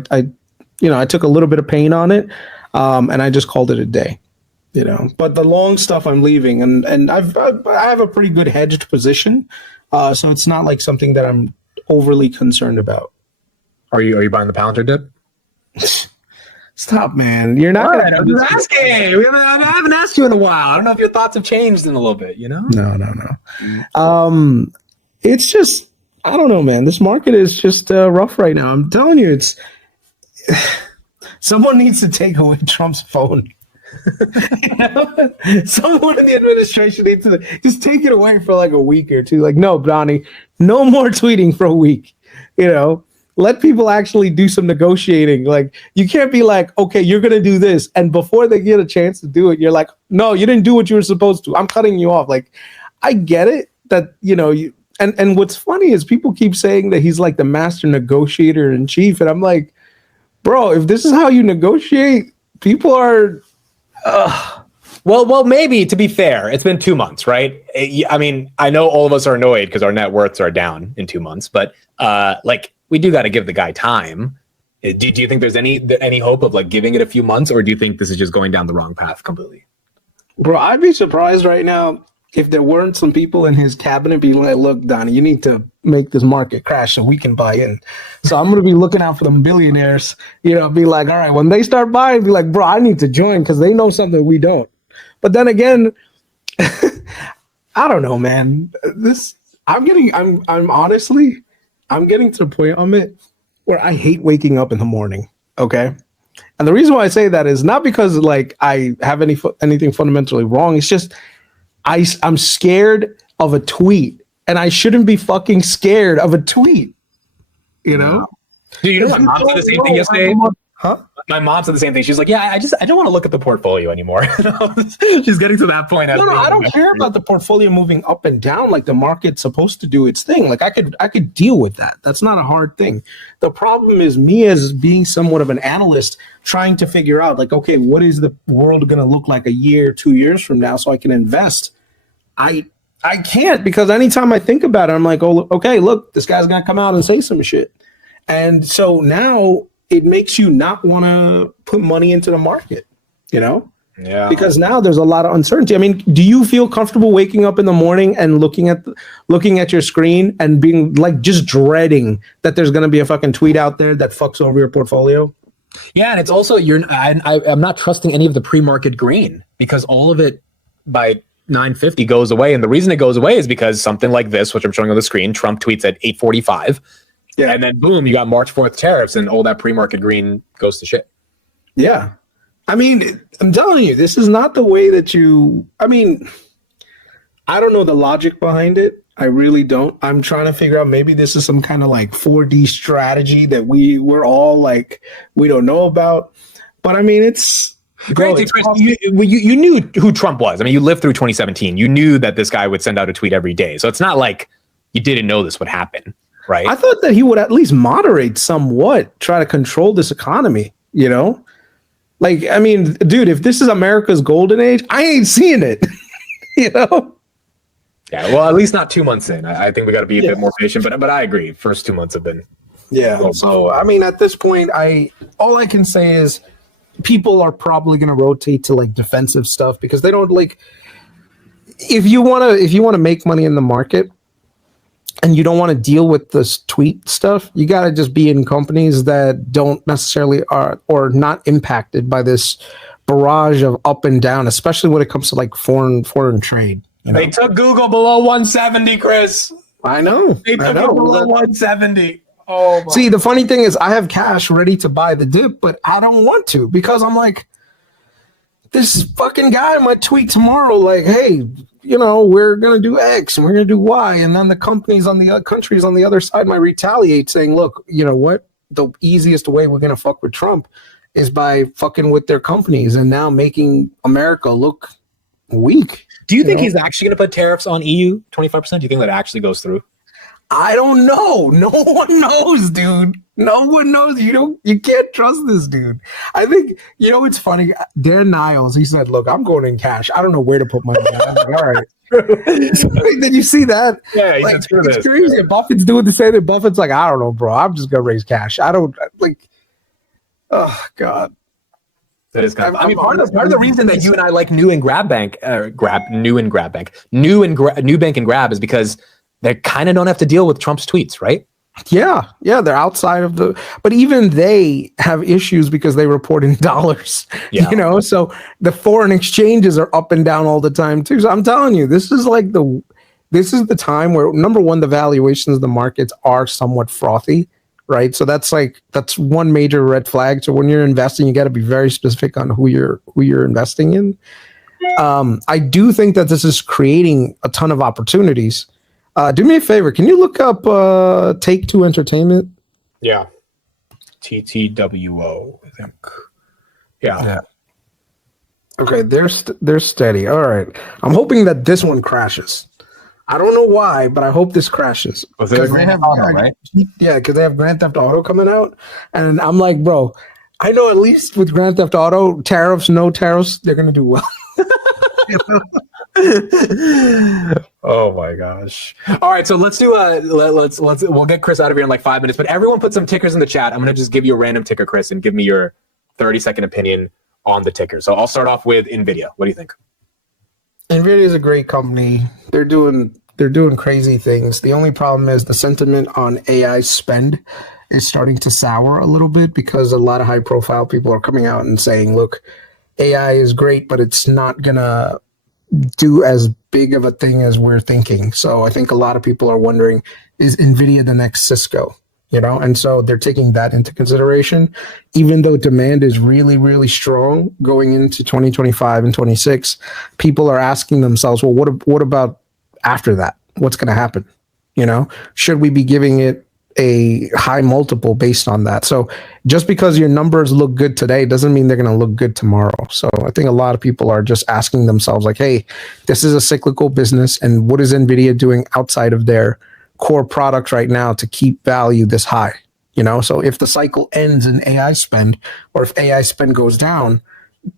took a little bit of pain on it, and I just called it a day. But the long stuff I'm leaving, and I have a pretty good hedged position, so it's not like something that I'm overly concerned about. Are you buying the Palantir dip? Stop, man! You're not. Right, I'm just asking. I haven't asked you in a while. I don't know if your thoughts have changed in a little bit. No. It's just I don't know, man. This market is just rough right now. I'm telling you, it's someone needs to take away Trump's phone. Someone in the administration needs to just take it away for like a week or two. Like, no, Donnie, no more tweeting for a week. Let people actually do some negotiating. Like, you can't be like, okay, you're gonna do this, and before they get a chance to do it, you're like, no, you didn't do what you were supposed to. I'm cutting you off. Like, I get it that you. And what's funny is people keep saying that he's like the master negotiator in chief, and I'm like, bro, if this is how you negotiate, people are. Well, maybe to be fair, it's been 2 months, right? I mean, I know all of us are annoyed because our net worths are down in 2 months, but we do got to give the guy time. Do you think there's any hope of like giving it a few months, or do you think this is just going down the wrong path completely? Bro, I'd be surprised right now if there weren't some people in his cabinet being like, look, Donnie, you need to make this market crash so we can buy in. So I'm going to be looking out for them billionaires, be like, all right, when they start buying, be like, bro, I need to join because they know something we don't. But then again, I don't know, man. I'm getting to the point, Amit, where I hate waking up in the morning. Okay. And the reason why I say that is not because like I have anything fundamentally wrong. It's just, I'm scared of a tweet, and I shouldn't be fucking scared of a tweet. Dude, my mom said the same thing yesterday. Huh? My mom said the same thing. She's like, yeah, I don't want to look at the portfolio anymore. She's getting to that point. No, I don't care about the portfolio moving up and down like the market's supposed to do its thing. Like I could deal with that. That's not a hard thing. The problem is me as being somewhat of an analyst trying to figure out like, okay, what is the world going to look like a year, 2 years from now so I can invest? I can't, because anytime I think about it, I'm like, oh, okay, look, this guy's going to come out and say some shit. And so now it makes you not want to put money into the market, Yeah. Because now there's a lot of uncertainty. I mean, do you feel comfortable waking up in the morning and looking at your screen and being like just dreading that there's going to be a fucking tweet out there that fucks over your portfolio? Yeah, and it's also I'm not trusting any of the pre-market green because all of it by 9:50 goes away, and the reason it goes away is because something like this, which I'm showing on the screen, Trump tweets at 8:45. Yeah, and then boom, you got March 4th tariffs, and all that pre-market green goes to shit. Yeah. I mean, I'm telling you, this is not the way that I don't know the logic behind it. I really don't. I'm trying to figure out maybe this is some kind of like 4D strategy that we're all like, we don't know about. But I mean, it's... Granted, Chris, you knew who Trump was. I mean, you lived through 2017. You knew that this guy would send out a tweet every day. So it's not like you didn't know this would happen. Right. I thought that he would at least moderate somewhat, try to control this economy, Like, I mean, dude, if this is America's golden age, I ain't seeing it, Yeah, well, at least not 2 months in. I think we got to be a bit more patient, but I agree. First 2 months have been Yeah. So I mean, at this point, all I can say is people are probably going to rotate to like defensive stuff because they don't like. If you want to make money in the market, and you don't want to deal with this tweet stuff, you got to just be in companies that don't necessarily are or not impacted by this barrage of up and down, especially when it comes to like foreign trade. You know? They took Google below 170, Chris. I know. They took it below 170. Oh, my. See, the funny thing is I have cash ready to buy the dip, but I don't want to because I'm like, this fucking guy might tweet tomorrow like, hey, you know, we're going to do X and we're going to do Y. And then the countries on the other side might retaliate saying, look, you know what? The easiest way we're going to fuck with Trump is by fucking with their companies and now making America look weak. Do you think he's actually going to put tariffs on EU 25%? Do you think that actually goes through? I don't know. No one knows, dude. No one knows. You can't trust this dude. I think, you know, it's funny. Dan Niles, he said, look, I'm going in cash. I don't know where to put my money. I'm like, all right. Did you see that? Yeah, like, it's crazy. Buffett's doing the same thing. Buffett's like, I don't know, bro. I'm just going to raise cash. I don't like, oh God. That is kind of, I mean, part of the reason that you and I like New and Grab Bank and Grab is because they kind of don't have to deal with Trump's tweets, right? Yeah, they're outside of but even they have issues because they report in dollars, you know, so the foreign exchanges are up and down all the time too. So I'm telling you, this is the time where, number one, the valuations of the markets are somewhat frothy, right? So that's one major red flag. So when you're investing, you got to be very specific on who you're investing in. I do think that this is creating a ton of opportunities. Do me a favor. Can you look up Take Two Entertainment? Yeah. TTWO, I think. Yeah. Okay, they're steady. All right. I'm hoping that this one crashes. I don't know why, but I hope this crashes. Because they have Auto, right? Yeah, because they have Grand Theft Auto coming out. And I'm like, bro, I know at least with Grand Theft Auto, tariffs, no tariffs, they're going to do well. Oh my gosh. All right, so let's do we'll get Chris out of here in like 5 minutes, but everyone put some tickers in the chat. I'm going to just give you a random ticker, Chris, and give me your 30-second opinion on the ticker. So I'll start off with NVIDIA. What do you think? NVIDIA is a great company. They're doing crazy things. The only problem is the sentiment on AI spend is starting to sour a little bit because a lot of high profile people are coming out and saying, look, AI is great, but it's not going to do as big of a thing as we're thinking. So I think a lot of people are wondering, is NVIDIA the next Cisco? You know, and so they're taking that into consideration, even though demand is really, really strong going into 2025 and 26. People are asking themselves, well, what about after that? What's going to happen? You know, should we be giving it a high multiple based on that? So just because your numbers look good today doesn't mean they're going to look good tomorrow. So I think a lot of people are just asking themselves like, hey, this is a cyclical business, and what is NVIDIA doing outside of their core products right now to keep value this high? You know, so if the cycle ends in AI spend, or if AI spend goes down,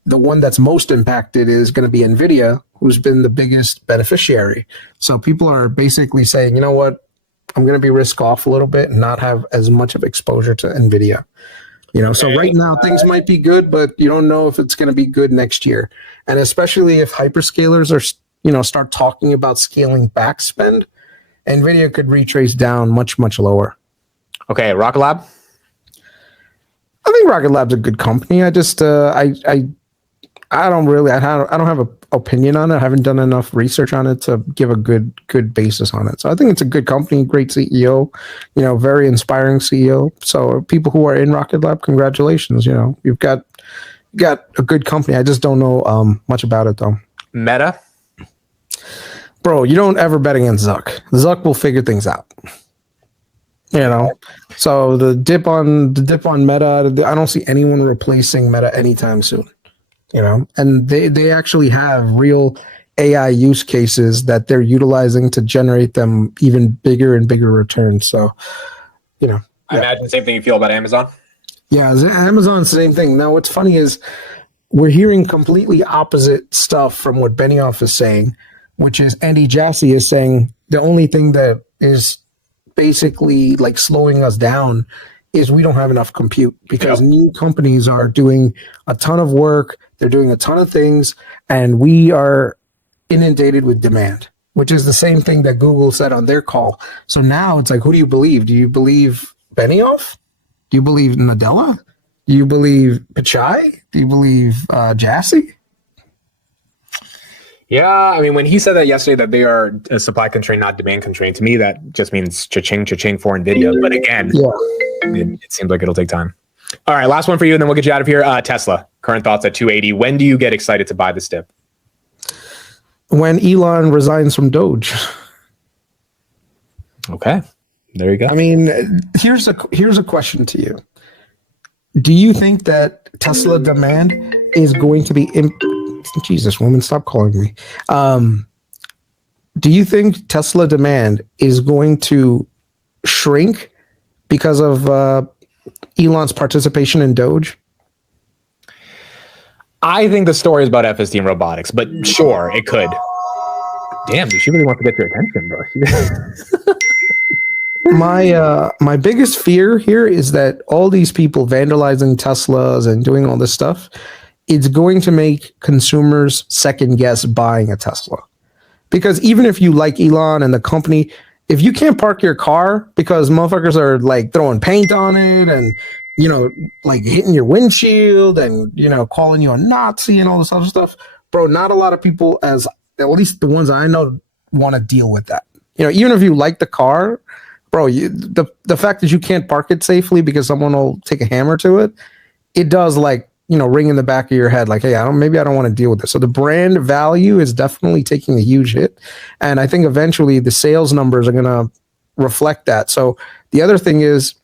the one that's most impacted is going to be NVIDIA, who's been the biggest beneficiary. So people are basically saying, you know what, I'm going to be risk off a little bit and not have as much of exposure to NVIDIA. You know, so right now things might be good, but you don't know if it's going to be good next year. And especially if hyperscalers are, you know, start talking about scaling back spend, NVIDIA could retrace down much, much lower. Okay, Rocket Lab? I think Rocket Lab's a good company. I just, I don't have an opinion on it. I haven't done enough research on it to give a good basis on it. So I think it's a good company, great CEO, you know, very inspiring CEO. So people who are in Rocket Lab, congratulations. You know, you've got a good company. I just don't know much about it though. Meta? Bro, you don't ever bet against Zuck. Zuck will figure things out. You know, so the dip on Meta, I don't see anyone replacing Meta anytime soon. You know, and they actually have real AI use cases that they're utilizing to generate them even bigger and bigger returns. So, you know, I imagine the same thing you feel about Amazon. Yeah, Amazon's the same thing. Now, what's funny is we're hearing completely opposite stuff from what Benioff is saying, which is Andy Jassy is saying the only thing that is basically like slowing us down is we don't have enough compute because new companies are doing a ton of work, they're doing a ton of things, and we are inundated with demand, which is the same thing that Google said on their call. So now it's like, who do you believe? Do you believe Benioff? Do you believe Nadella? Do you believe Pichai? Do you believe Jassy? Yeah, I mean, when he said that yesterday that they are a supply constraint, not demand constraint, to me that just means cha-ching, cha-ching for NVIDIA. But again, it seems like it'll take time. All right, last one for you, and then we'll get you out of here. Tesla, current thoughts at 280. When do you get excited to buy this dip? When Elon resigns from Doge. Okay, there you go. I mean, here's a question to you. Do you think that Tesla demand is going to be... Jesus, woman, stop calling me. Do you think Tesla demand is going to shrink because of Elon's participation in Doge? I think the story is about FSD and robotics, but sure, it could. Damn, dude, she really wants to get your attention, bro. My biggest fear here is that all these people vandalizing Teslas and doing all this stuff, it's going to make consumers second guess buying a Tesla. Because even if you like Elon and the company, if you can't park your car because motherfuckers are like throwing paint on it and, you know, like hitting your windshield and, you know, calling you a Nazi and all this other stuff, bro, not a lot of people, as at least the ones I know, want to deal with that. You know, even if you like the car, bro, the fact that you can't park it safely because someone will take a hammer to it, it does like, you know, ring in the back of your head, like, hey, maybe I don't want to deal with this. So the brand value is definitely taking a huge hit. And I think eventually the sales numbers are going to reflect that. So the other thing is,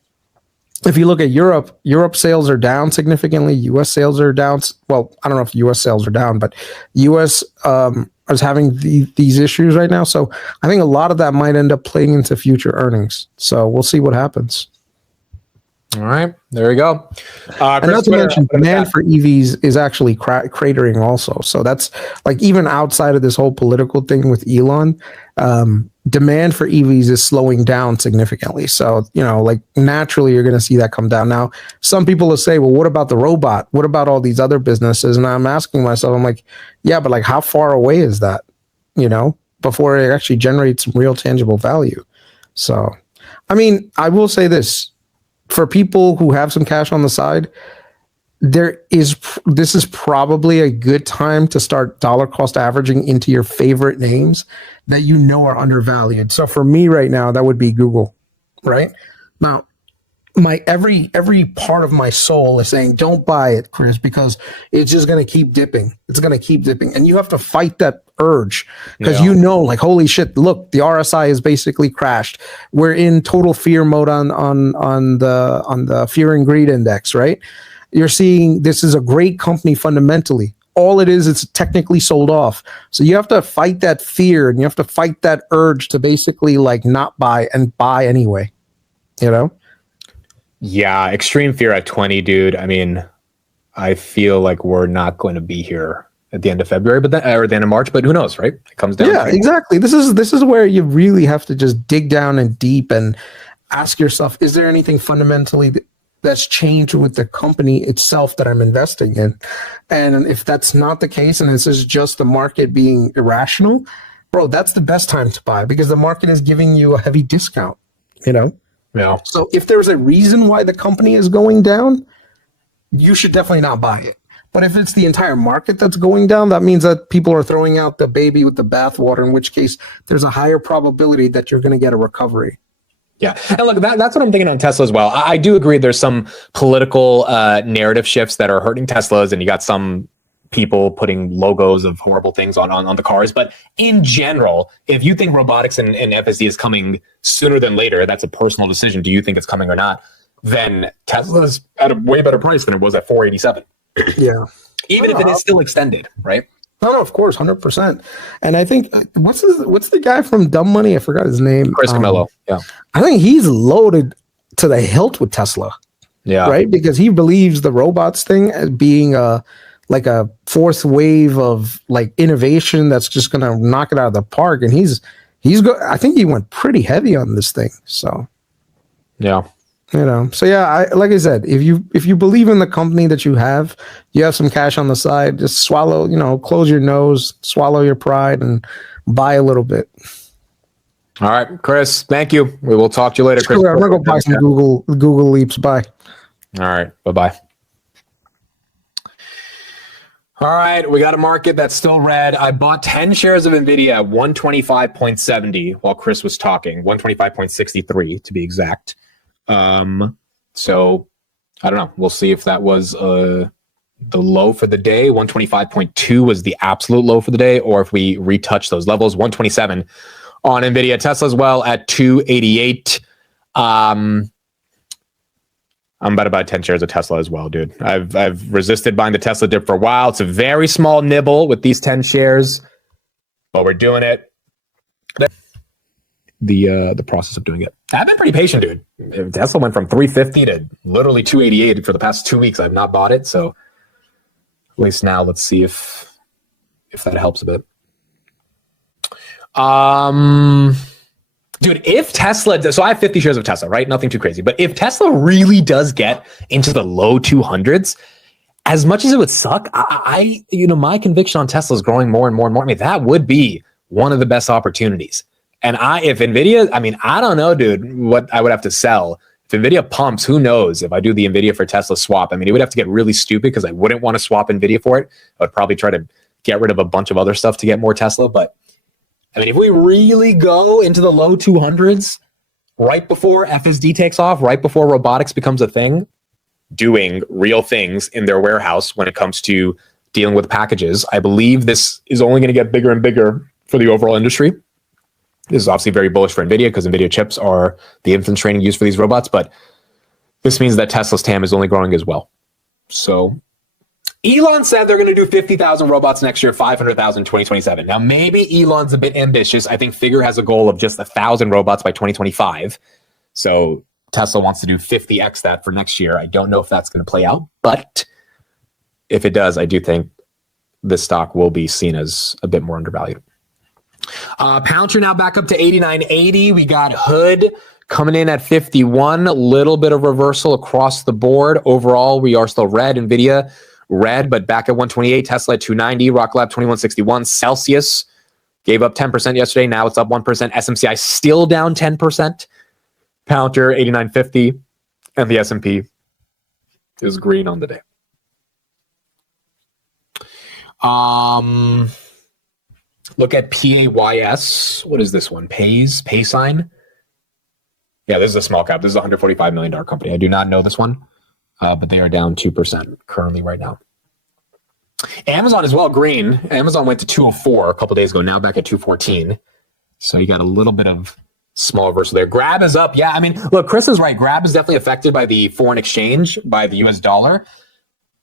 if you look at Europe sales are down significantly. US sales are down. Well, I don't know if US sales are down, but US is having these issues right now. So I think a lot of that might end up playing into future earnings. So we'll see what happens. All right, there we go. And not to mention, demand for EVs is actually cratering also. So that's like, even outside of this whole political thing with Elon, demand for EVs is slowing down significantly. So, you know, like naturally you're going to see that come down. Now, some people will say, well, what about the robot? What about all these other businesses? And I'm asking myself, I'm like, yeah, but like how far away is that, you know, before it actually generates some real tangible value? So, I mean, I will say this. For people who have some cash on the side, this is probably a good time to start dollar cost averaging into your favorite names that you know are undervalued. So for me right now, that would be Google, right? Now, my every part of my soul is saying, don't buy it, Chris, because it's just going to keep dipping. It's going to keep dipping. And you have to fight that urge because you know, like, holy shit, look, the RSI is basically crashed. We're in total fear mode on the fear and greed index, right? You're seeing this is a great company fundamentally. All it is, it's technically sold off. So you have to fight that fear and you have to fight that urge to basically like not buy and buy anyway, you know? Yeah, extreme fear at 20, dude. I mean, I feel like we're not going to be here at the end of February, but or the end of March, but who knows, right? It comes down. Yeah, exactly. This is where you really have to just dig down and deep and ask yourself, is there anything fundamentally that's changed with the company itself that I'm investing in? And if that's not the case, and this is just the market being irrational, bro, that's the best time to buy because the market is giving you a heavy discount, you know? Yeah. So if there's a reason why the company is going down, you should definitely not buy it. But if it's the entire market that's going down, that means that people are throwing out the baby with the bathwater, in which case there's a higher probability that you're going to get a recovery. Yeah. And look, that's what I'm thinking on Tesla as well. I do agree there's some political narrative shifts that are hurting Teslas, and you got some people putting logos of horrible things on the cars. But in general, if you think robotics and FSD is coming sooner than later, that's a personal decision. Do you think it's coming or not? Then Tesla's at a way better price than it was at 487. Yeah. Even if it is still extended, right? No, of course, 100%. And I think what's the guy from Dumb Money? I forgot his name. Chris Camillo. Yeah. I think he's loaded to the hilt with Tesla. Yeah. Right? Because he believes the robots thing as being a fourth wave of like innovation that's just going to knock it out of the park. And he's I think he went pretty heavy on this thing. So Yeah. so yeah, like I said, if you believe in the company that you have some cash on the side, just swallow, close your nose, swallow your pride, and buy a little bit. All right, Chris, thank you. We will talk to you later, Chris. I'm gonna go buy some Google Leaps. Bye. All right, bye-bye. All right, we got a market that's still red. I bought 10 shares of NVIDIA at 125.70 while Chris was talking, 125.63 to be exact. So I don't know. We'll see if that was the low for the day. 125.2 was the absolute low for the day, or if we retouch those levels. 127 on NVIDIA. Tesla as well at 288. I'm about to buy 10 shares of Tesla as well, dude. I've resisted buying the Tesla dip for a while. It's a very small nibble with these 10 shares, but we're doing it. The process of doing it. I've been pretty patient, dude. Tesla went from 350 to literally 288 for the past 2 weeks. I've not bought it, so at least now let's see if that helps a bit. Dude, if Tesla, so I have 50 shares of Tesla, right? Nothing too crazy. But if Tesla really does get into the low 200s, as much as it would suck, I my conviction on Tesla is growing more and more and more. I mean, that would be one of the best opportunities. And if NVIDIA, I don't know, dude, what I would have to sell. If NVIDIA pumps, who knows if I do the NVIDIA for Tesla swap. It would have to get really stupid because I wouldn't want to swap NVIDIA for it. I would probably try to get rid of a bunch of other stuff to get more Tesla. But if we really go into the low 200s, right before FSD takes off, right before robotics becomes a thing, doing real things in their warehouse when it comes to dealing with packages, I believe this is only going to get bigger and bigger for the overall industry. This is obviously very bullish for NVIDIA because NVIDIA chips are the inference training used for these robots, but this means that Tesla's TAM is only growing as well. So Elon said they're going to do 50,000 robots next year, 500,000 in 2027. Now, maybe Elon's a bit ambitious. I think Figure has a goal of just 1,000 robots by 2025. So Tesla wants to do 50x that for next year. I don't know if that's going to play out, but if it does, I do think this stock will be seen as a bit more undervalued. Palantir now back up to 89.80. We got Hood coming in at 51. A little bit of reversal across the board. Overall, we are still red. NVIDIA red, but back at 128. Tesla at 290. Rocket Lab 2161. Celsius gave up 10% yesterday. Now it's up 1%. SMCI still down 10%. Palantir 89.50. And the S&P is green on the day. Look at PAYS. What is this one? Paysign? Yeah, this is a small cap. This is a $145 million company. I do not know this one, but they are down 2% currently right now. Amazon as well, green. Amazon went to 204 a couple days ago, now back at 214. So you got a little bit of small reversal there. Grab is up. Yeah, look, Chris is right. Grab is definitely affected by the foreign exchange, by the US dollar,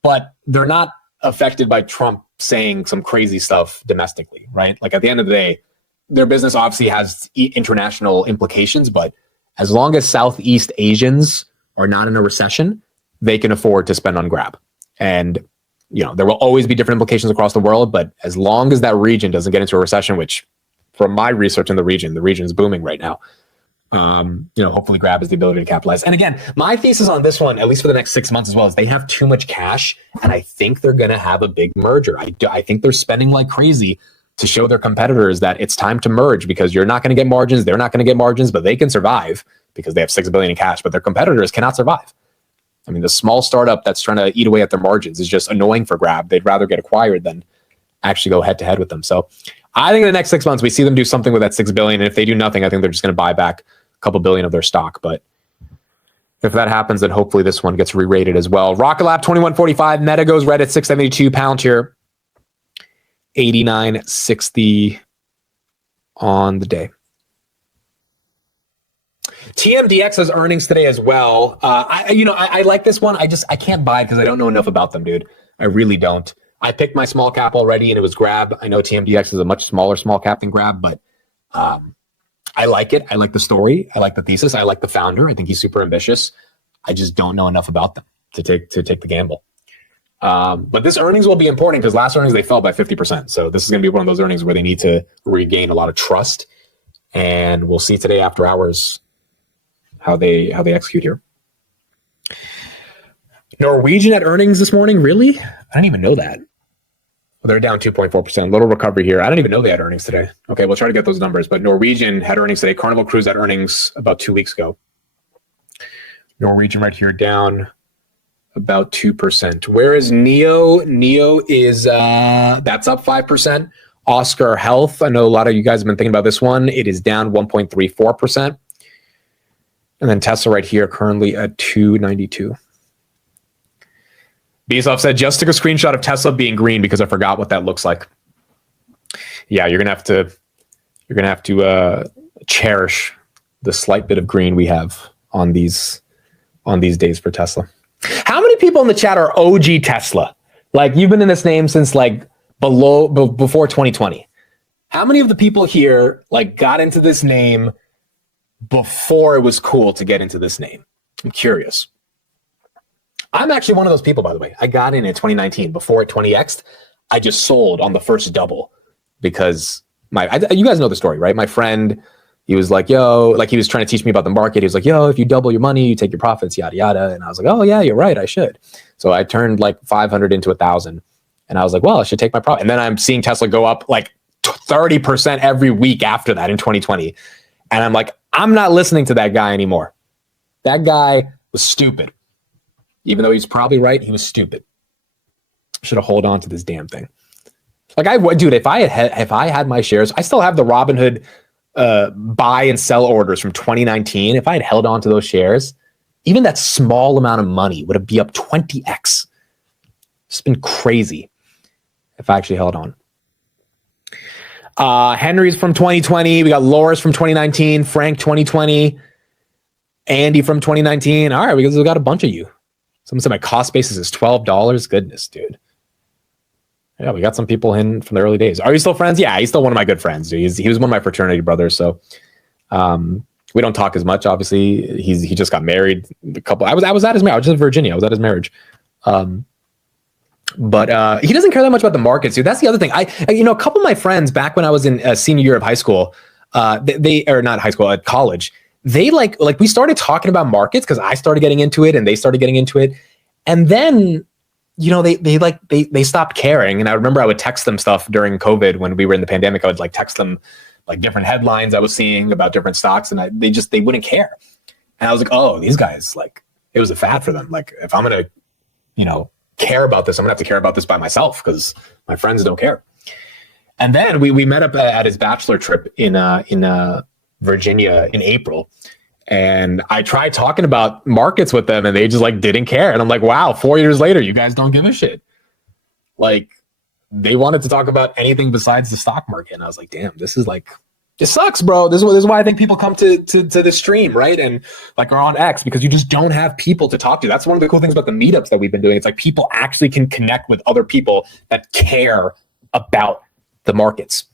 but they're not affected by Trump saying some crazy stuff domestically, right? Like at the end of the day, their business obviously has international implications, but as long as Southeast Asians are not in a recession, they can afford to spend on Grab. And, there will always be different implications across the world, but as long as that region doesn't get into a recession, which from my research in the region is booming right now. Hopefully Grab has the ability to capitalize. And again, my thesis on this one, at least for the next 6 months as well, is they have too much cash, and I think they're going to have a big merger. I think they're spending like crazy to show their competitors that it's time to merge because you're not going to get margins, they're not going to get margins, but they can survive because they have $6 billion in cash, but their competitors cannot survive. The small startup that's trying to eat away at their margins is just annoying for Grab. They'd rather get acquired than actually go head to head with them. So I think in the next 6 months, we see them do something with that $6 billion. And if they do nothing, I think they're just going to buy back a couple billion of their stock. But if that happens, then hopefully this one gets re-rated as well. Rocket Lab 2145. Meta goes red at 672. Palantir 89.60 on the day. TMDX has earnings today as well. I like this one. I can't buy it because I don't know enough about them, dude. I really don't. I picked my small cap already, and it was Grab. I know TMDX is a much smaller small cap than Grab, but I like it. I like the story. I like the thesis. I like the founder. I think he's super ambitious. I just don't know enough about them to take the gamble. But this earnings will be important because last earnings they fell by 50%. So this is going to be one of those earnings where they need to regain a lot of trust. And we'll see today after hours how they execute here. Norwegian at earnings this morning, really? I didn't even know that. Well, they're down 2.4%. Little recovery here. I didn't even know they had earnings today. Okay, we'll try to get those numbers. But Norwegian had earnings today. Carnival Cruise had earnings about 2 weeks ago. Norwegian right here down about 2%. Where is Neo? Neo is that's up 5%. Oscar Health, I know a lot of you guys have been thinking about this one. It is down 1.34%. And then Tesla right here currently at 292. Bezos said, just took a screenshot of Tesla being green because I forgot what that looks like. Yeah, you're gonna have to cherish the slight bit of green we have on these days for Tesla. How many people in the chat are OG Tesla? Like, you've been in this name since like before 2020. How many of the people here like got into this name before it was cool to get into this name? I'm curious. I'm actually one of those people, by the way. I got in 2019 before it 20x'd. I just sold on the first double because you guys know the story, right? My friend, he was like, yo, like he was trying to teach me about the market. He was like, yo, if you double your money, you take your profits, yada, yada. And I was like, oh yeah, you're right. I should. So I turned like 500 into 1,000. And I was like, well, I should take my profit. And then I'm seeing Tesla go up like 30% every week after that in 2020. And I'm like, I'm not listening to that guy anymore. That guy was stupid. Even though he's probably right, he was stupid. Should have hold on to this damn thing. Like dude, if I had my shares, I still have the Robinhood buy and sell orders from 2019. If I had held on to those shares, even that small amount of money would have been up 20x. It's been crazy if I actually held on. Henry's from 2020. We got Loris from 2019. Frank 2020. Andy from 2019. All right, we got a bunch of you. Someone said my cost basis is $12. Goodness, dude. Yeah, we got some people in from the early days. Are you still friends? Yeah, he's still one of my good friends, dude. He was one of my fraternity brothers. So we don't talk as much, obviously. He just got married a couple. I was at his marriage. I was in Virginia. I was at his marriage. But he doesn't care that much about the markets, dude. That's the other thing. A couple of my friends back when I was in senior year of high school, they or not high school, at college, they like we started talking about markets because I started getting into it and they started getting into it. And then, they stopped caring. And I remember I would text them stuff during COVID when we were in the pandemic. I would like text them like different headlines I was seeing about different stocks, and they wouldn't care. And I was like, oh, these guys, like, it was a fad for them. Like, if I'm going to, care about this, I'm gonna have to care about this by myself because my friends don't care. And then we met up at his bachelor trip in Virginia in April, and I tried talking about markets with them, and they just like didn't care. And I'm like, wow, 4 years later, you guys don't give a shit. Like, they wanted to talk about anything besides the stock market, and I was like, damn, this sucks, bro. This is why I think people come to this stream, right? And like are on X, because you just don't have people to talk to. That's one of the cool things about the meetups that we've been doing. It's like people actually can connect with other people that care about the markets.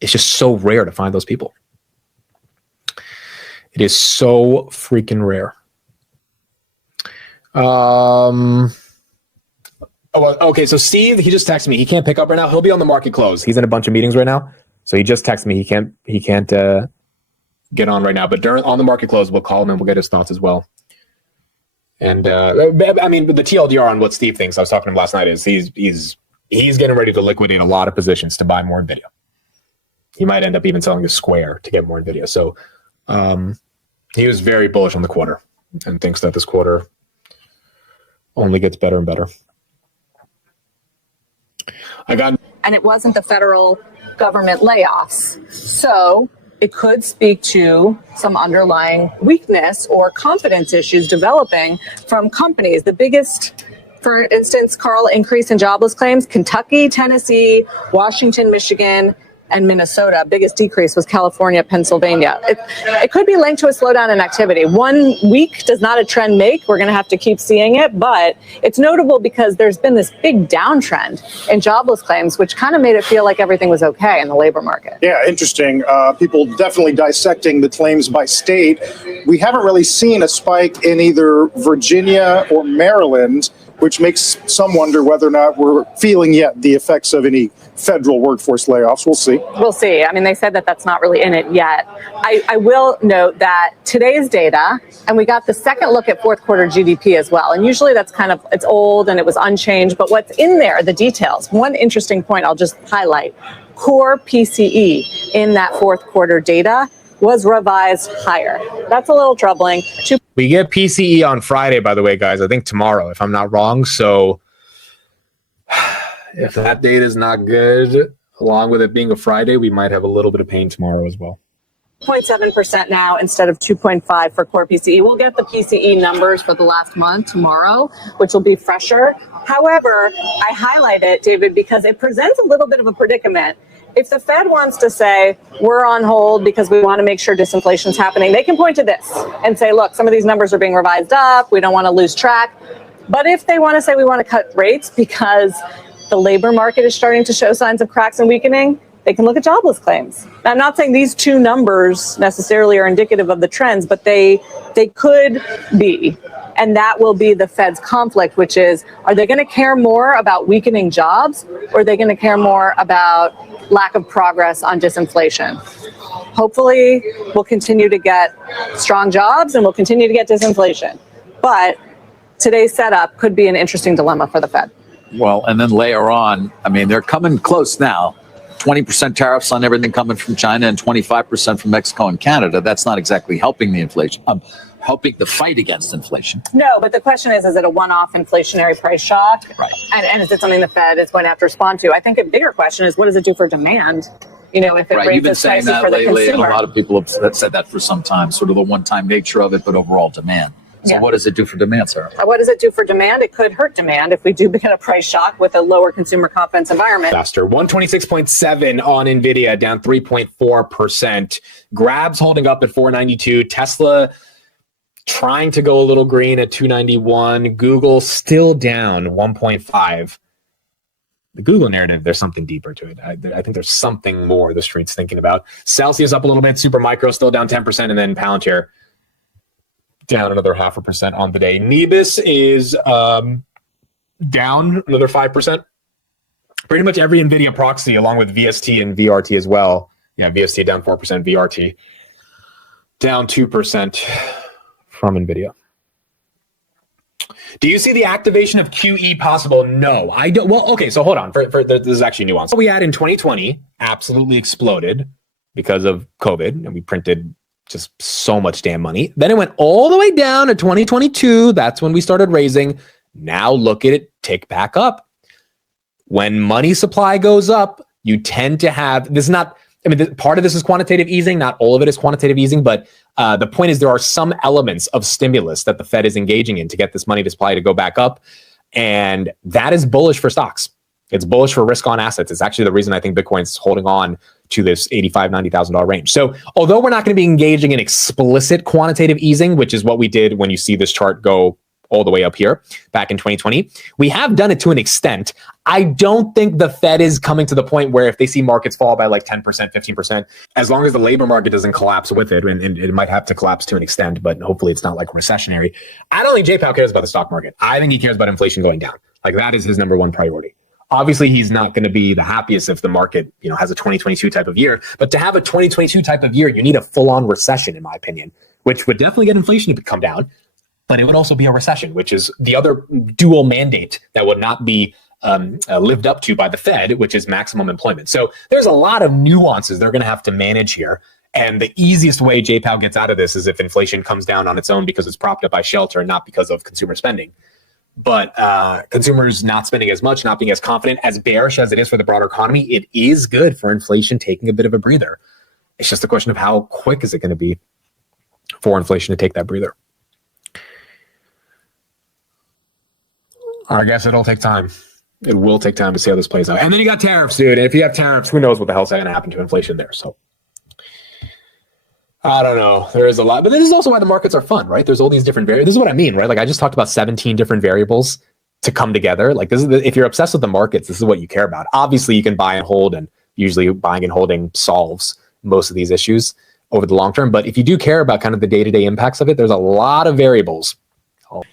It's just so rare to find those people. It is so freaking rare. Okay, so Steve, he just texted me. He can't pick up right now. He'll be on the market close. He's in a bunch of meetings right now. So he just texted me. He can't get on right now. But on the market close, we'll call him and we'll get his thoughts as well. And I mean, the TLDR on what Steve thinks, I was talking to him last night, is he's getting ready to liquidate a lot of positions to buy more NVIDIA. He might end up even selling a Square to get more NVIDIA. So he was very bullish on the quarter and thinks that this quarter only gets better and better. And it wasn't the federal government layoffs. So it could speak to some underlying weakness or confidence issues developing from companies. The biggest, for instance, Carl, increase in jobless claims, Kentucky, Tennessee, Washington, Michigan, and Minnesota. Biggest decrease was California, Pennsylvania. It could be linked to a slowdown in activity. 1 week does not a trend make. We're going to have to keep seeing it, but it's notable because there's been this big downtrend in jobless claims, which kind of made it feel like everything was okay in the labor market. Yeah, interesting. People definitely dissecting the claims by state. We haven't really seen a spike in either Virginia or Maryland. which makes some wonder whether or not we're feeling yet the effects of any federal workforce layoffs. We'll see. We'll see. I mean, they said that that's not really in it yet. I will note that today's data, and we got the second look at fourth quarter GDP as well. And usually that's kind of, it's old and it was unchanged, but what's in there, the details. One interesting point I'll just highlight, core PCE in that fourth quarter data was revised higher. That's a little troubling. We get PCE on Friday, by the way, guys. I think tomorrow, if I'm not wrong. So if that data is not good, along with it being a Friday, we might have a little bit of pain tomorrow as well. 0.7% now instead of 2.5 for core PCE. We'll get the PCE numbers for the last month tomorrow, which will be fresher. However, I highlight it, David, because it presents a little bit of a predicament. If the Fed wants to say, we're on hold because we want to make sure disinflation is happening, they can point to this and say, look, some of these numbers are being revised up. We don't want to lose track. But if they want to say we want to cut rates because the labor market is starting to show signs of cracks and weakening, they can look at jobless claims. Now, I'm not saying these two numbers necessarily are indicative of the trends, but they could be. And that will be the Fed's conflict, which is, are they going to care more about weakening jobs, or are they going to care more about lack of progress on disinflation? Hopefully, we'll continue to get strong jobs and we'll continue to get disinflation. But today's setup could be an interesting dilemma for the Fed. Well, and then later on, I mean, they're coming close now. 20% tariffs on everything coming from China and 25% from Mexico and Canada. That's not exactly helping the inflation. Helping the fight against inflation. No, but the question is it a one-off inflationary price shock? Right. And is it something the Fed is going to have to respond to? I think a bigger question is, what does it do for demand? You know, if it Right, you've been raises saying prices that for the lately, and a consumer. lot of people have said that for some time, sort of the one-time nature of it, but overall demand. So Yeah. what does it do for demand, Sarah? What does it do for demand? It could hurt demand if we do begin a price shock with a lower consumer confidence environment. Faster. 126.7 on NVIDIA, down 3.4%. Grab's holding up at 492. Tesla trying to go a little green at 291. Google still down 1.5. The Google narrative, there's something deeper to it. I think there's something more the street's thinking about. Celsius up a little bit. Supermicro still down 10%. And then Palantir down another 0.5% on the day. Nebis is down another 5%. Pretty much every NVIDIA proxy, along with VST and VRT as well. Yeah, VST down 4%, VRT down 2% from NVIDIA. Do you see the activation of QE possible? No, I don't. Well, okay, so hold on. This is actually nuance. What we had in 2020 absolutely exploded because of COVID, and we printed just so much damn money. Then it went all the way down to 2022. That's when we started raising. Now look at it tick back up. When money supply goes up, you tend to have, this is not, I mean, part of this is quantitative easing. Not all of it is quantitative easing, but the point is there are some elements of stimulus that the Fed is engaging in to get this money supply to go back up. And that is bullish for stocks. It's bullish for risk on assets. It's actually the reason I think Bitcoin's holding on to this $85,000, $90,000 range. So although we're not going to be engaging in explicit quantitative easing, which is what we did when you see this chart go all the way up here back in 2020, we have done it to an extent. I don't think the Fed is coming to the point where if they see markets fall by like 10%, 15%, as long as the labor market doesn't collapse with it, and it might have to collapse to an extent, but hopefully it's not like recessionary. I don't think Jay Powell cares about the stock market. I think he cares about inflation going down. Like that is his number one priority. Obviously, he's not going to be the happiest if the market, has a 2022 type of year. But to have a 2022 type of year, you need a full-on recession, in my opinion, which would definitely get inflation to come down. But it would also be a recession, which is the other dual mandate that would not be lived up to by the Fed, which is maximum employment. So there's a lot of nuances they're going to have to manage here. And the easiest way Jay Powell gets out of this is if inflation comes down on its own because it's propped up by shelter and not because of consumer spending. But consumers not spending as much, not being as confident, as bearish as it is for the broader economy, it is good for inflation taking a bit of a breather. It's just a question of how quick is it going to be for inflation to take that breather. I guess it'll take time. It will take time to see how this plays out. And then you got tariffs, dude. And if you have tariffs, who knows what the hell's going to happen to inflation there. So I don't know. There is a lot. But this is also why the markets are fun, right? There's all these different variables. This is what I mean, right? Like I just talked about 17 different variables to come together. Like this is if you're obsessed with the markets, this is what you care about. Obviously, you can buy and hold, and usually buying and holding solves most of these issues over the long term. But if you do care about kind of the day-to-day impacts of it, there's a lot of variables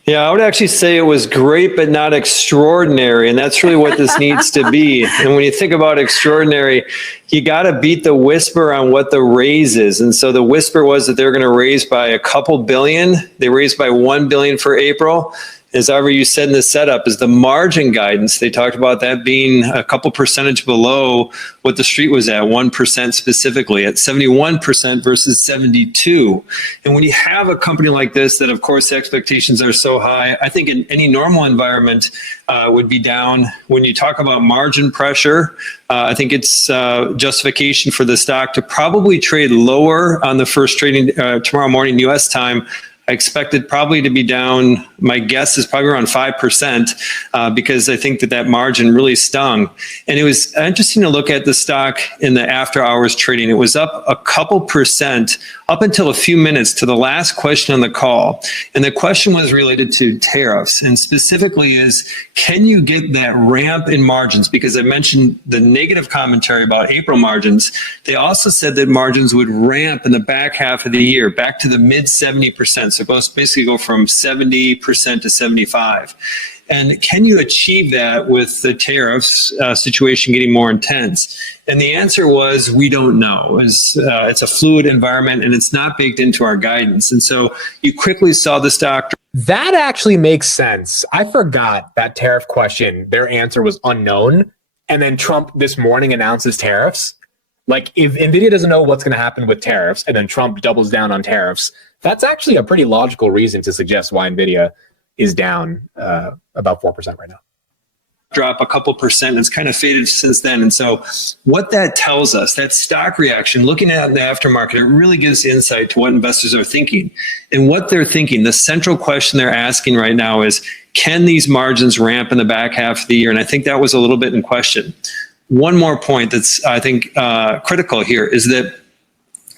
Yeah, I would actually say it was great, but not extraordinary. And that's really what this needs to be. And when you think about extraordinary, you got to beat the whisper on what the raise is. And so the whisper was that they're going to raise by a couple billion. They raised by 1 billion for April. As however you said in the setup, is the margin guidance. They talked about that being a couple percentage below what the street was at, 1% specifically, at 71% versus 72. And when you have a company like this, that of course the expectations are so high, I think in any normal environment would be down. When you talk about margin pressure, I think it's justification for the stock to probably trade lower on the first trading tomorrow morning U.S. time. I expect it probably to be down. My guess is probably around 5% because I think that margin really stung. And it was interesting to look at the stock in the after hours trading. It was up a couple percent up until a few minutes to the last question on the call. And the question was related to tariffs, and specifically is, can you get that ramp in margins? Because I mentioned the negative commentary about April margins. They also said that margins would ramp in the back half of the year, back to the mid 70%. So basically go from 70% to 75. And can you achieve that with the tariffs situation getting more intense? And the answer was, we don't know. It's a fluid environment and it's not baked into our guidance. And so you quickly saw the stock. That actually makes sense. I forgot that tariff question, their answer was unknown. And then Trump this morning announces tariffs. Like, if NVIDIA doesn't know what's going to happen with tariffs and then Trump doubles down on tariffs, that's actually a pretty logical reason to suggest why NVIDIA is down about 4% right now. Drop a couple percent. It's kind of faded since then. And so what that tells us, that stock reaction, looking at the aftermarket, it really gives insight to what investors are thinking. And what they're thinking, the central question they're asking right now is, can these margins ramp in the back half of the year? And I think that was a little bit in question. One more point that's, I think, critical here is that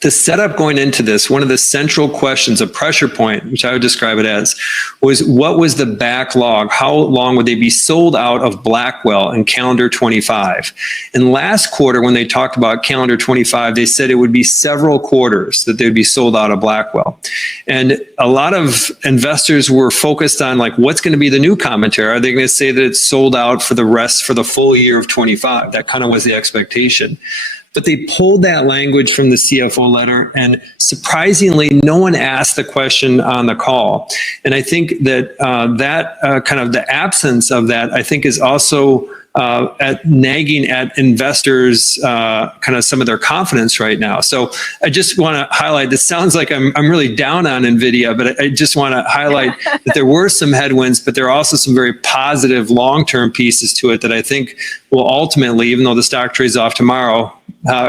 the setup going into this, one of the central questions, a pressure point, which I would describe it as, was what was the backlog? How long would they be sold out of Blackwell in calendar 25? And last quarter, when they talked about calendar 25, they said it would be several quarters that they'd be sold out of Blackwell. And a lot of investors were focused on, like, what's going to be the new commentary? Are they going to say that it's sold out for the full year of 25? That kind of was the expectation. But they pulled that language from the CFO letter, and surprisingly, no one asked the question on the call. And I think that kind of the absence of that, I think, is also nagging at investors kind of some of their confidence right now. So I just want to highlight, this sounds like I'm really down on NVIDIA, but I just want to highlight that there were some headwinds, but there are also some very positive long-term pieces to it that I think will ultimately, even though the stock trades off tomorrow,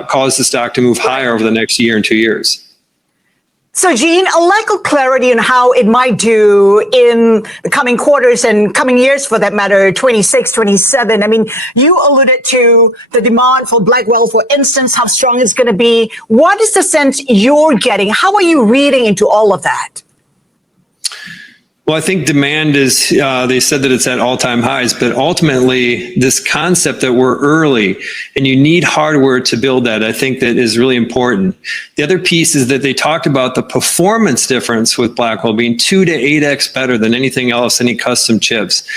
cause the stock to move higher over the next year and 2 years. So, Gene, a lack of clarity on how it might do in the coming quarters and coming years, for that matter, 26, 27. I mean, you alluded to the demand for Blackwell, for instance, how strong it's going to be. What is the sense you're getting? How are you reading into all of that? Well, I think demand is, they said that it's at all-time highs, but ultimately this concept that we're early and you need hardware to build that, I think that is really important. The other piece is that they talked about the performance difference with Blackwell being 2 to 8x better than anything else, any custom chips.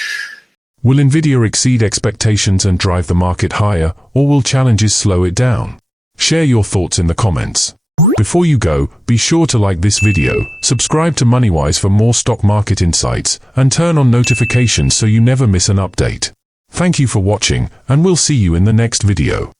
Will NVIDIA exceed expectations and drive the market higher, or will challenges slow it down? Share your thoughts in the comments. Before you go, be sure to like this video, subscribe to MoneyWise for more stock market insights, and turn on notifications so you never miss an update. Thank you for watching, and we'll see you in the next video.